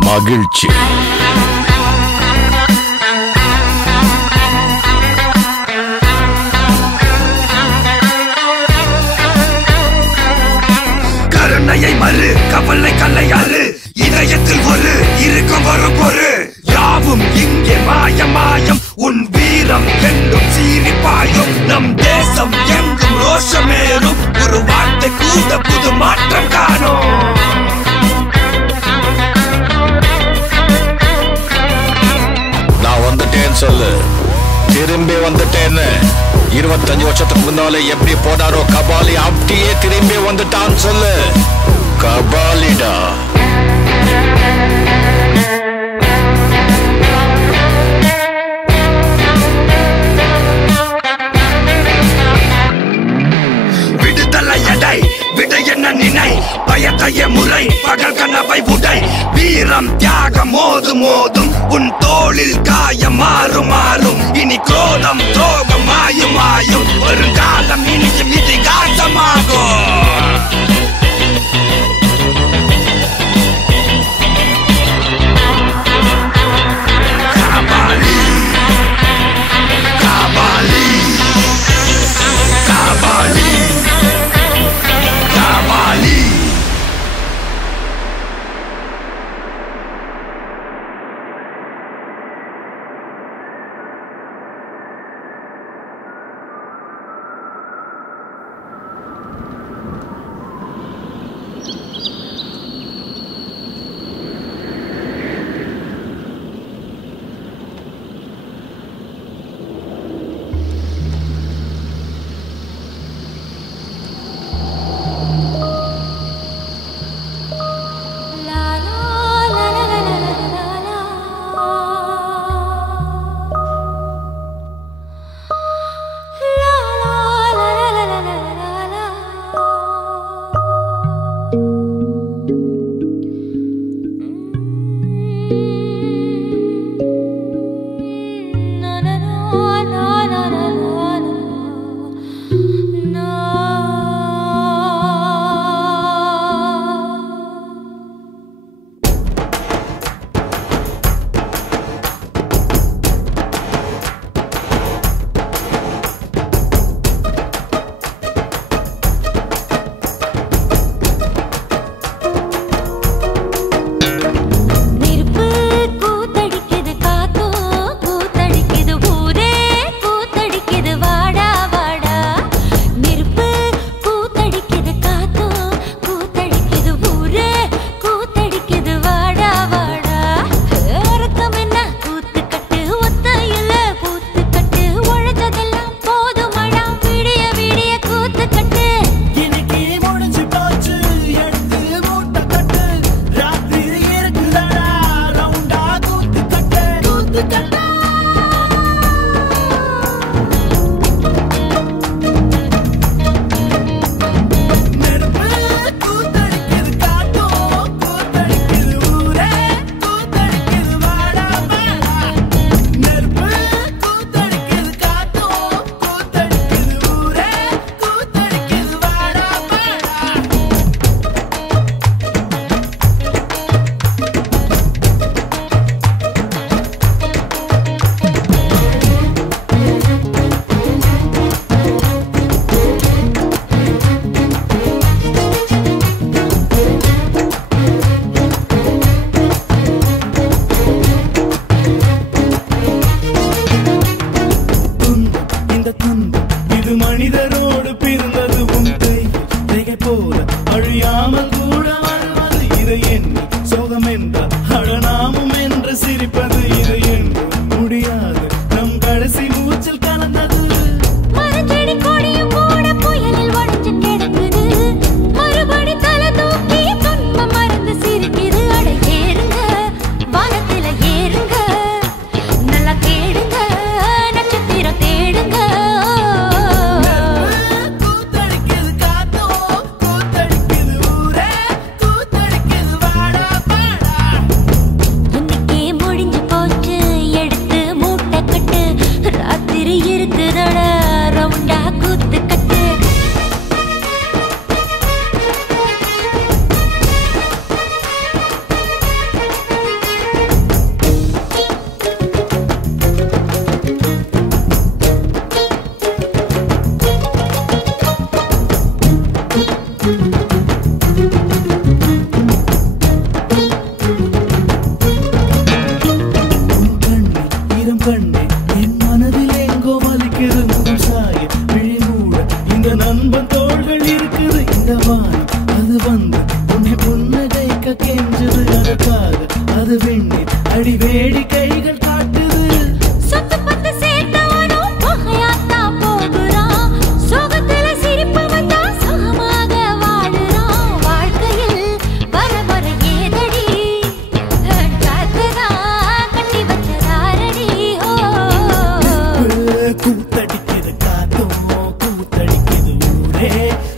மகிழ்ச்சி கருணையை மறு கவலை கல்லையாறு இதயத்தில் ஒரு இருக்கும் வரும் பொரு யாவும் இங்கே மாயம் மாயம் உன் வீரம் என்றும் சீரிப்பாயும் நம் தேசம் எங்கும் ரோஷமேறும் ஒரு வார்த்தை கூட புது மாற்றம் காணும் சொல்லு திரும்பி வந்துட்டேன்னு 25 வருஷத்துக்கு முன்னாலே எப்படி போனாரோ கபாலி அப்படியே திரும்பி வந்துட்டான் சொல்லு கபாலிடா விடுதலை எடை விட என்ன நினை பயத்தையே முறை பகல் கனவை உடை வீரம் தியாகம் மோதும் மோதும் உன் தோளில் காயம் மாறும் மாறும் இனி குரோதம் துரோகம் மாயும் மாயும் வருங்காலம் இனியும் இதிகாசமாகும்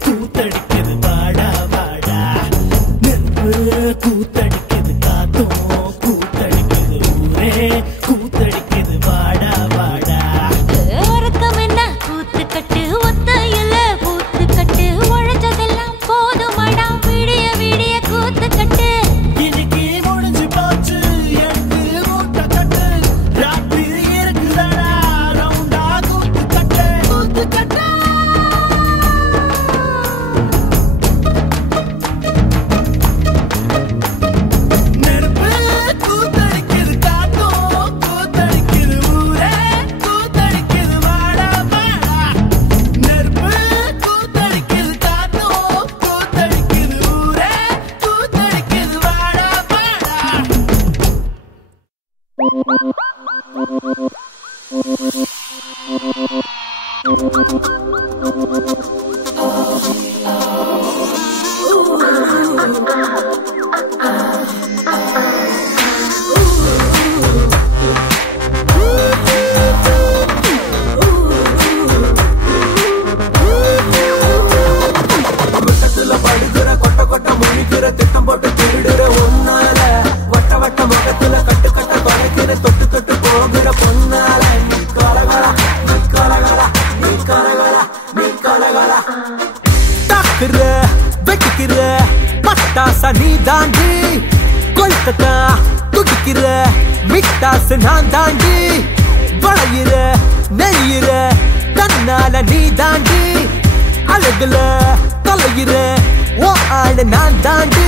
கூத்தடிக்குது வாடா வாடா நெருப்பு நெருப்பு கூத்தடிக்குது காத்தும் கூத்தடிக்குது ஊரே கூத்தடிக்குது வாடா வாடா உறக்கம் என்ன கூத்து கட்டு ஒத்தையில கூத்து கட்டு உழைச்சதெல்லாம் போதுமாடா விடிய விடிய கூத்து கட்டு இன்னைக்கு முடிஞ்சு போச்சு எனக்கு மூட்டை கட்டு ராத்திரி இருக்குதாடா ரவுண்டா கூத்து கட்டு கூத்து கட்டு நெருப்பு கூத்தடிக்குது காத்தும் கூத்தடிக்குது ஊரே கூத்தடிக்குது வாடா வாடா நெருப்பு கூத்தடிக்குது காத்தும் கூத்தடிக்குது ஊரே கூத்தடிக்குது வாடா வாடா முட்டத்துல படுக்கிற கொட்ட கொட்ட முழிக்கிற திட்டம் போட்டு திருடுற ஒன்னால வட்ட வட்ட முகத்துல கட்டு கட்ட தொலைக்கிற தொட்டு தொட்டு போகிற பொன்னால நீ கலகலா நீ கலகலா நீ கலகலா நீ கலகலா தாக்குற வெட்டிக்கிற பட்டாசா நீ தாண்டி கொல்கத்தா துடிக்கிற மிட்டாசு நான் தாண்டி வளையிற நெய்யிற தன்னால நீ தாண்டி அழகுல தலையிற ஓ ஆளு நான் தாண்டி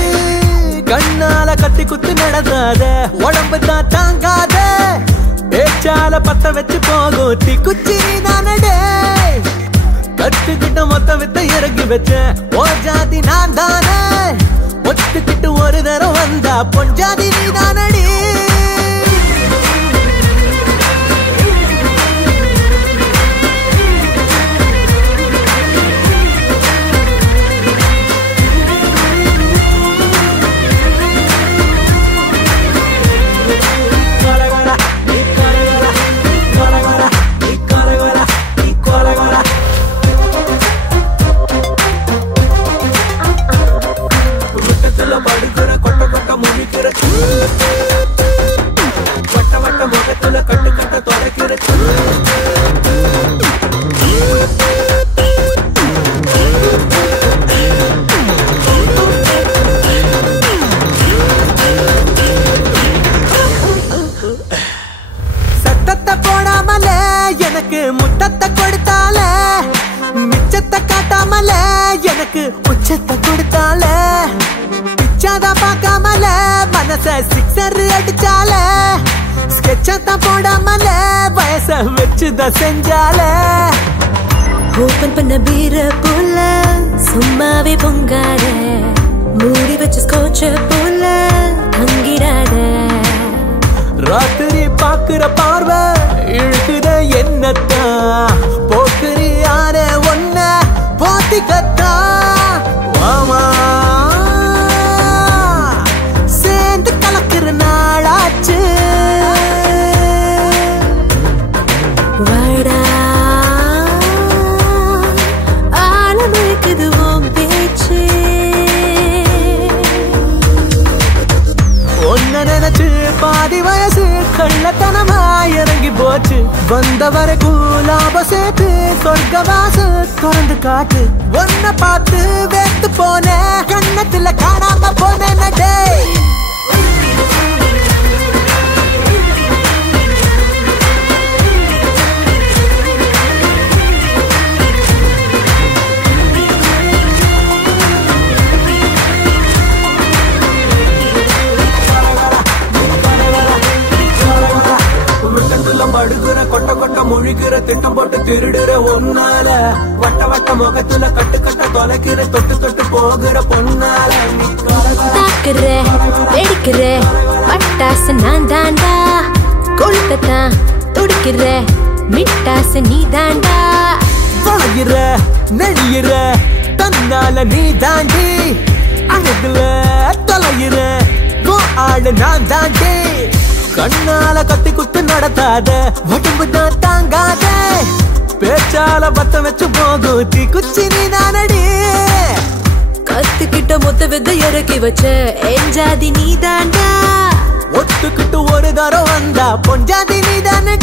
கண்ணால கத்தி குத்து நடந்தாத உடம்பு தான் தாங்காத பேச்சால பத்த வச்சு போகும் தீ குச்சி நானடே கத்துக்கிட்ட மொத்த வித்த இறக்கி வச்ச ஓ ஜாதி நான் தானே ஒத்துக்கிட்டு ஒரு தரம் வந்தா பொஞ்சாதி நீ தானடி படுக்கிற கொட்ட கொட்ட முழிக்கிற வட்ட வட்ட முகத்துல கட்டு கட்ட தொலைக்கிற சத்தத்தை போடாமல எனக்கு முத்தத்தை கொடுத்தால மிச்சத்தை காட்டாமல எனக்கு உச்சத்தை கொடுத்தால பிச்சாத பார்க்காமல மனச சிக்ஸர் அடிச்சால ஸ்கெட்சத்தை போடாமல வயச வச்சுதான் செஞ்சால ஓபன் பண்ண பீர போல சும்மாவே பொங்காத மூடி வச்சு ஸ்கோச்ச போல தங்கிடாத ராத்திரி பாக்குற பார்வை இழுக்குத என்னத்தான் போக்குறி யார ஒன்ன போத்திக்கத்தா வாமா சேர்ந்து கலக்குற நாளாச்சு வாடா ஆழமிருக்குது உன் பேச்சு ஒன்ன நினைச்சு பாதி வயசு கள்ளத்தனமா இறங்கி போச்சு வந்த வரைக்கும் லாப சேர்த்து சொர்க்க வாச திறந்து காட்டு ஒன்ன பார்த்து வேத்து போன கண்ணத்துல காணாம போன நடே படுக்கிற கொட்ட கொட்ட முழிக்கிற திட்டம் போட்டு திருடுற ஒன்னால வட்ட வட்ட முகத்துல கட்டு கட்ட தொலைக்கிற தொட்டு தொட்டு போகிற பொன்னால தாக்குற வெடிக்கிற பட்டாசு நான் தாண்டா கொழுக்கத்தா துடிக்கிற மிட்டாசு நீ தாண்டா வளையிற நெய்யிற தன்னால நீ தாண்டி அழகுல தலையிற ஆளு நான் தாண்டி கண்ணால கத்தி குத்து நடத்தாத உடம்பு தான் தாங்காத பேச்சால பத்த வச்சு போகும் தீ குச்சி நீ நானடி கத்தி காட்டுக்கிட்ட மொத்த வித இறக்கி வச்ச என் ஜாதி நீ தாண்டா ஒத்துக்கிட்டு ஒரு தரம் வந்தா பொஞ்சாதி நீ தானே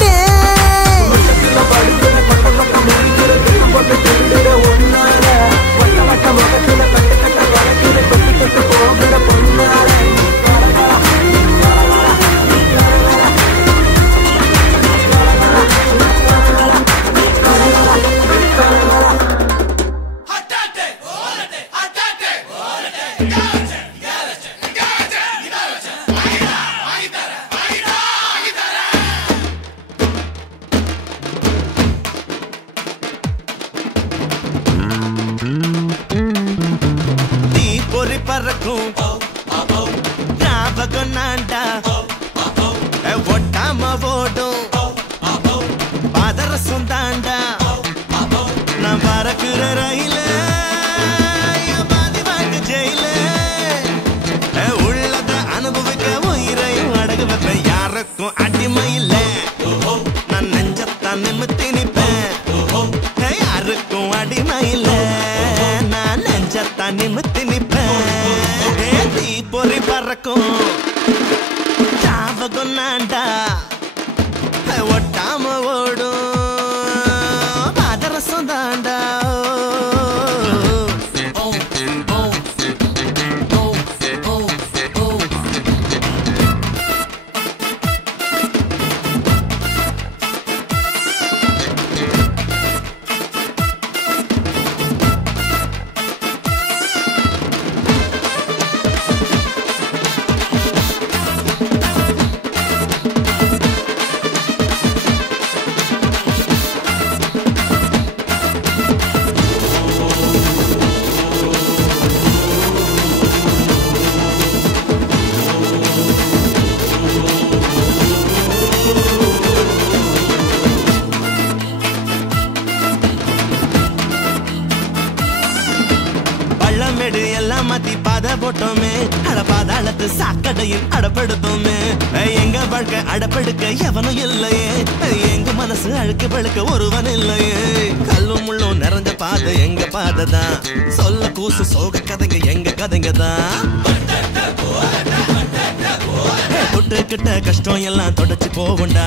கஷ்டம் எல்லாம் தொடச்சு போவண்டா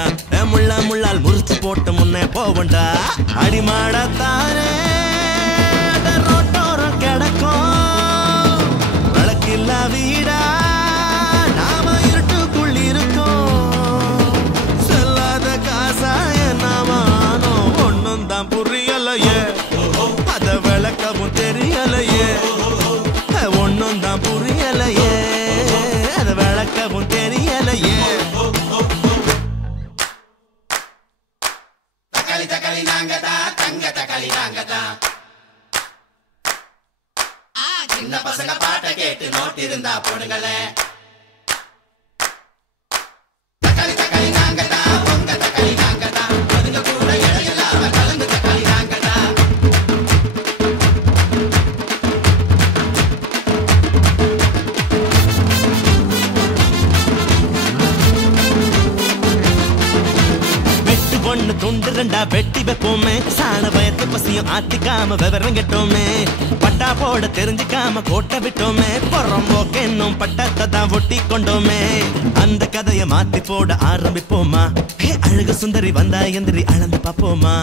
முள்ளால் முறிச்சு போட்டு முன்னே போவண்டா அடிமாடத்தானே ரோட்டோரம் கிடக்கும் வழக்கில்லா வீடா நாம இருட்டுக்குள் இருக்கோம் செல்லாத காசாய நாமானோ ஒண்ணும் தான் புரியலையே அத விளக்கவும் தெரியலையே ஒண்ணும் தான் புரியலையே அத விளக்கவும் தெரியலையே சின்ன பசங்க பாட்ட கேட்டு நோட் இருந்தா போடுங்களே தக்காளி தக்காளி நாங்க தான் உங்க தக்காளி நாங்க தான் அதுங்க கூட இடையில்லாம கலந்து தக்காளி நாங்க தான் ஒண்ணு துண்டு ரெண்டா வெட்டி வைப்போமே சாண பயத்து பசியும் ஆத்திக்காம விவரம் கெட்டோமே பட்டா போட தெரிஞ்சுக்காம கோட்டை விட்டோமே பொறம்போக்கு என்னும் பட்டத்தை தான் ஒட்டி கொண்டோமே அந்த கதைய மாத்தி போட ஆரம்பிப்போமா அழகு சுந்தரி வந்தா எந்திரி அளந்து பாப்போமா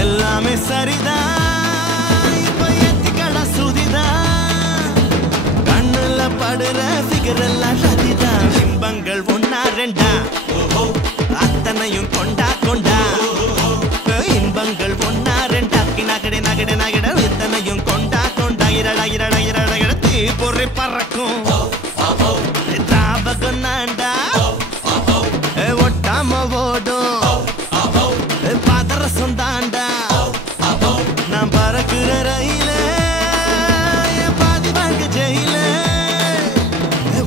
எல்லாமே சரிதான் இப்ப ஏத்திக்கடா சுதிதான் கண்ணுல படுற ஃபிகர் எல்லாம் சதிதான் இன்பங்கள் ஒன்னா ரெண்டா அத்தனையும் கொண்டா கொண்டா இன்பங்கள் ஒன்னா ரெண்டா நகட நகட நகட இத்தனையும் கொண்டா கொண்டா இரடா இரடா இரடா இட தீ பொறி பறக்கும் தாபகம் நாண்டா ஒட்டாம ஓடும் பாதரசம் தாண்டா நான் பறக்குற ரயில பாதி வாழ்க்கை ஜெயில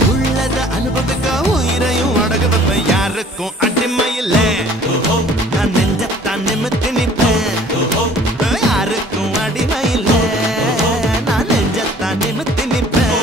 உள்ளத அனுபவிக்க உயிரையும் அடகு வைப்பேன் யாருக்கும் அடிமை இல்ல நான் நெஞ்சத்தான் நிமித்தி நிற்பேன் யாருக்கும் அடிமை இல்ல நான் நெஞ்சத்தான் நிமித்தி நிற்பேன்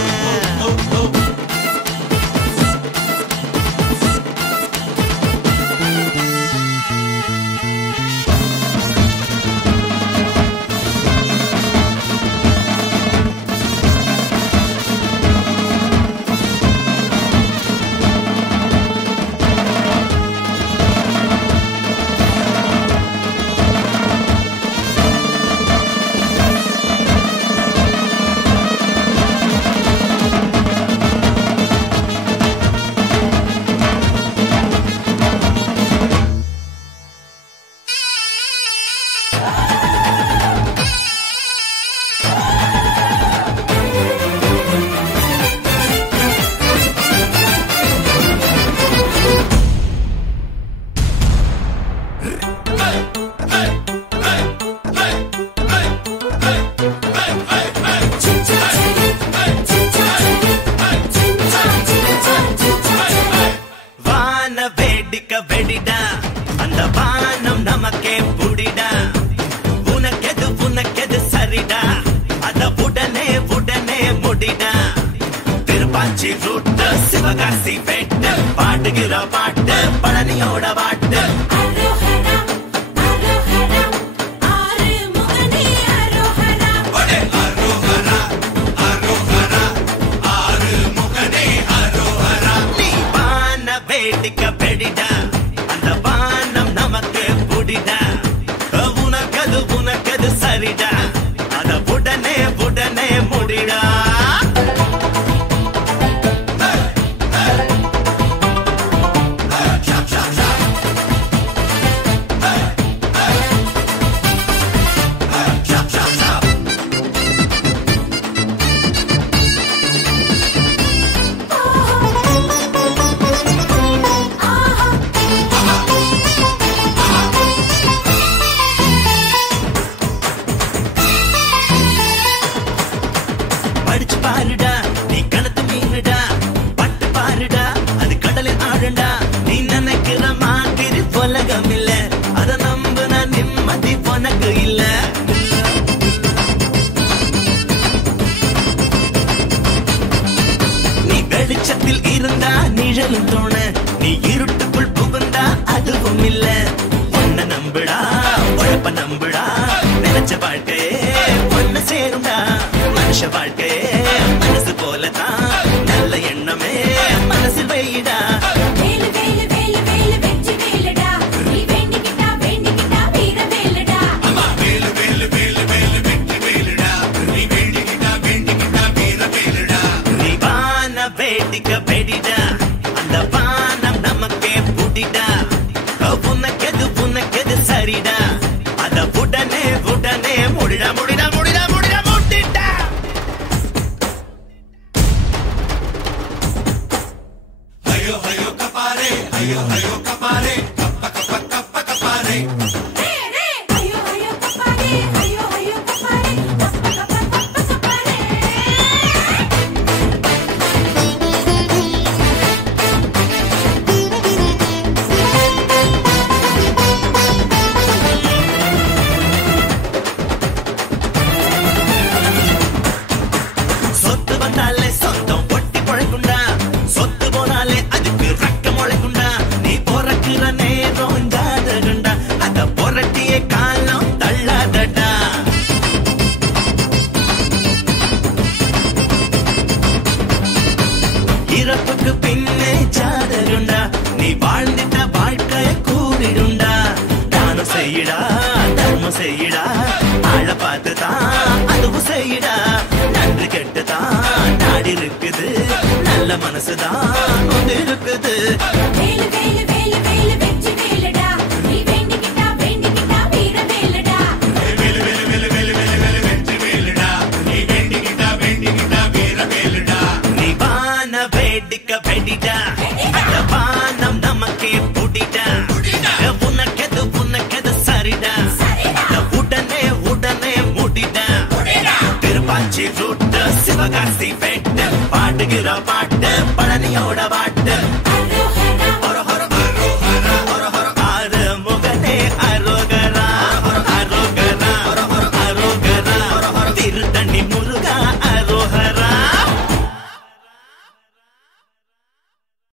சிவகாசி வெட்டு பாட்டுகிற பாட்டு பழனியோட பாட்டு வேடிக்க பெடிடா அந்த வானம் நமக்கு புடிடா உனக்கது சரிடா அத உடனே முடிடா பாருடா நீ கணத்து மீனுடா பட்டு பாருடா அது கடலில் ஆழண்டா நீ நினைக்கிற மாதிரி உலகம் இல்ல அத நம்புன நிம்மதி உனக்கு இல்ல நீ வெளிச்சத்தில் இருந்தா நிழலும் தோண நீ இருட்டுக்குள் புகுந்தா அதுவும் இல்ல ஒன்ன நம்புடா உழைப்ப நம்புடா நினைச்ச வாழ்க்கை ஒன்னு சேரும்டா மனுஷ வாழ்க்கை மனசு போலதான் நல்ல எண்ணமே மனசில் வைடா வேலு வேலு வேலு வேலு வெற்றி வேலுடா நீ வேண்டிக்கிட்டா வீர வேலுடா அம்மா வேலு வேலு வேலு வேலு வெற்றி வேலுடா நீ வேண்டிக்கிட்டா வீர வேலுடா நீ வான வேடிக்க வெடிடா அந்த வானம் நமக்கே புடிடா உனக்கெது சரிடா அத உடனே முடிடா Ayo kapare, kapare. சொத்து வந்தாலே சொந்தம் பொட்டி பொழைக்குண்டா சொத்து போனாலே அதுக்கு ரக்க முளைக்குண்டா நீ பொறக்கிற நேரம் ஜாதகண்டா அத பொறட்டிய காலம் தள்ளாதடா இறப்புக்கு பின்னே ஜாதகண்டா நீ வாழ்ந்துட்ட வாழ்க்கைய கூறிடுண்டா தானம் செய்யடா தர்மம் செய்யடா ஆள பார்த்துதான் அதுவும் செய்யடா நன்றி கெட்டுதான் நாடி இருக்குது நல்ல மனசுதான் ஒன்று இருக்குது வேலு வேலு வேலு வேலு வெற்றி வேலுடா நீ வேண்டிக்கிட்டா வீர வேலுடா வேலு வேலு வேலு வேலு வேலு வேலு வெற்றி வேலுடா நீ வேண்டிக்கிட்டா வீர வேலுடா நீ வான வேடிக்க வெடிடா அந்த வானம் நமக்கே புடிடா உனக்கெது சரிடா அத உடனே முடிடா திருப்பாச்சி ரூட்டு சிவகாசி வெட்டு பாட்டுகிற பாட்டு பழனியோட பாட்டு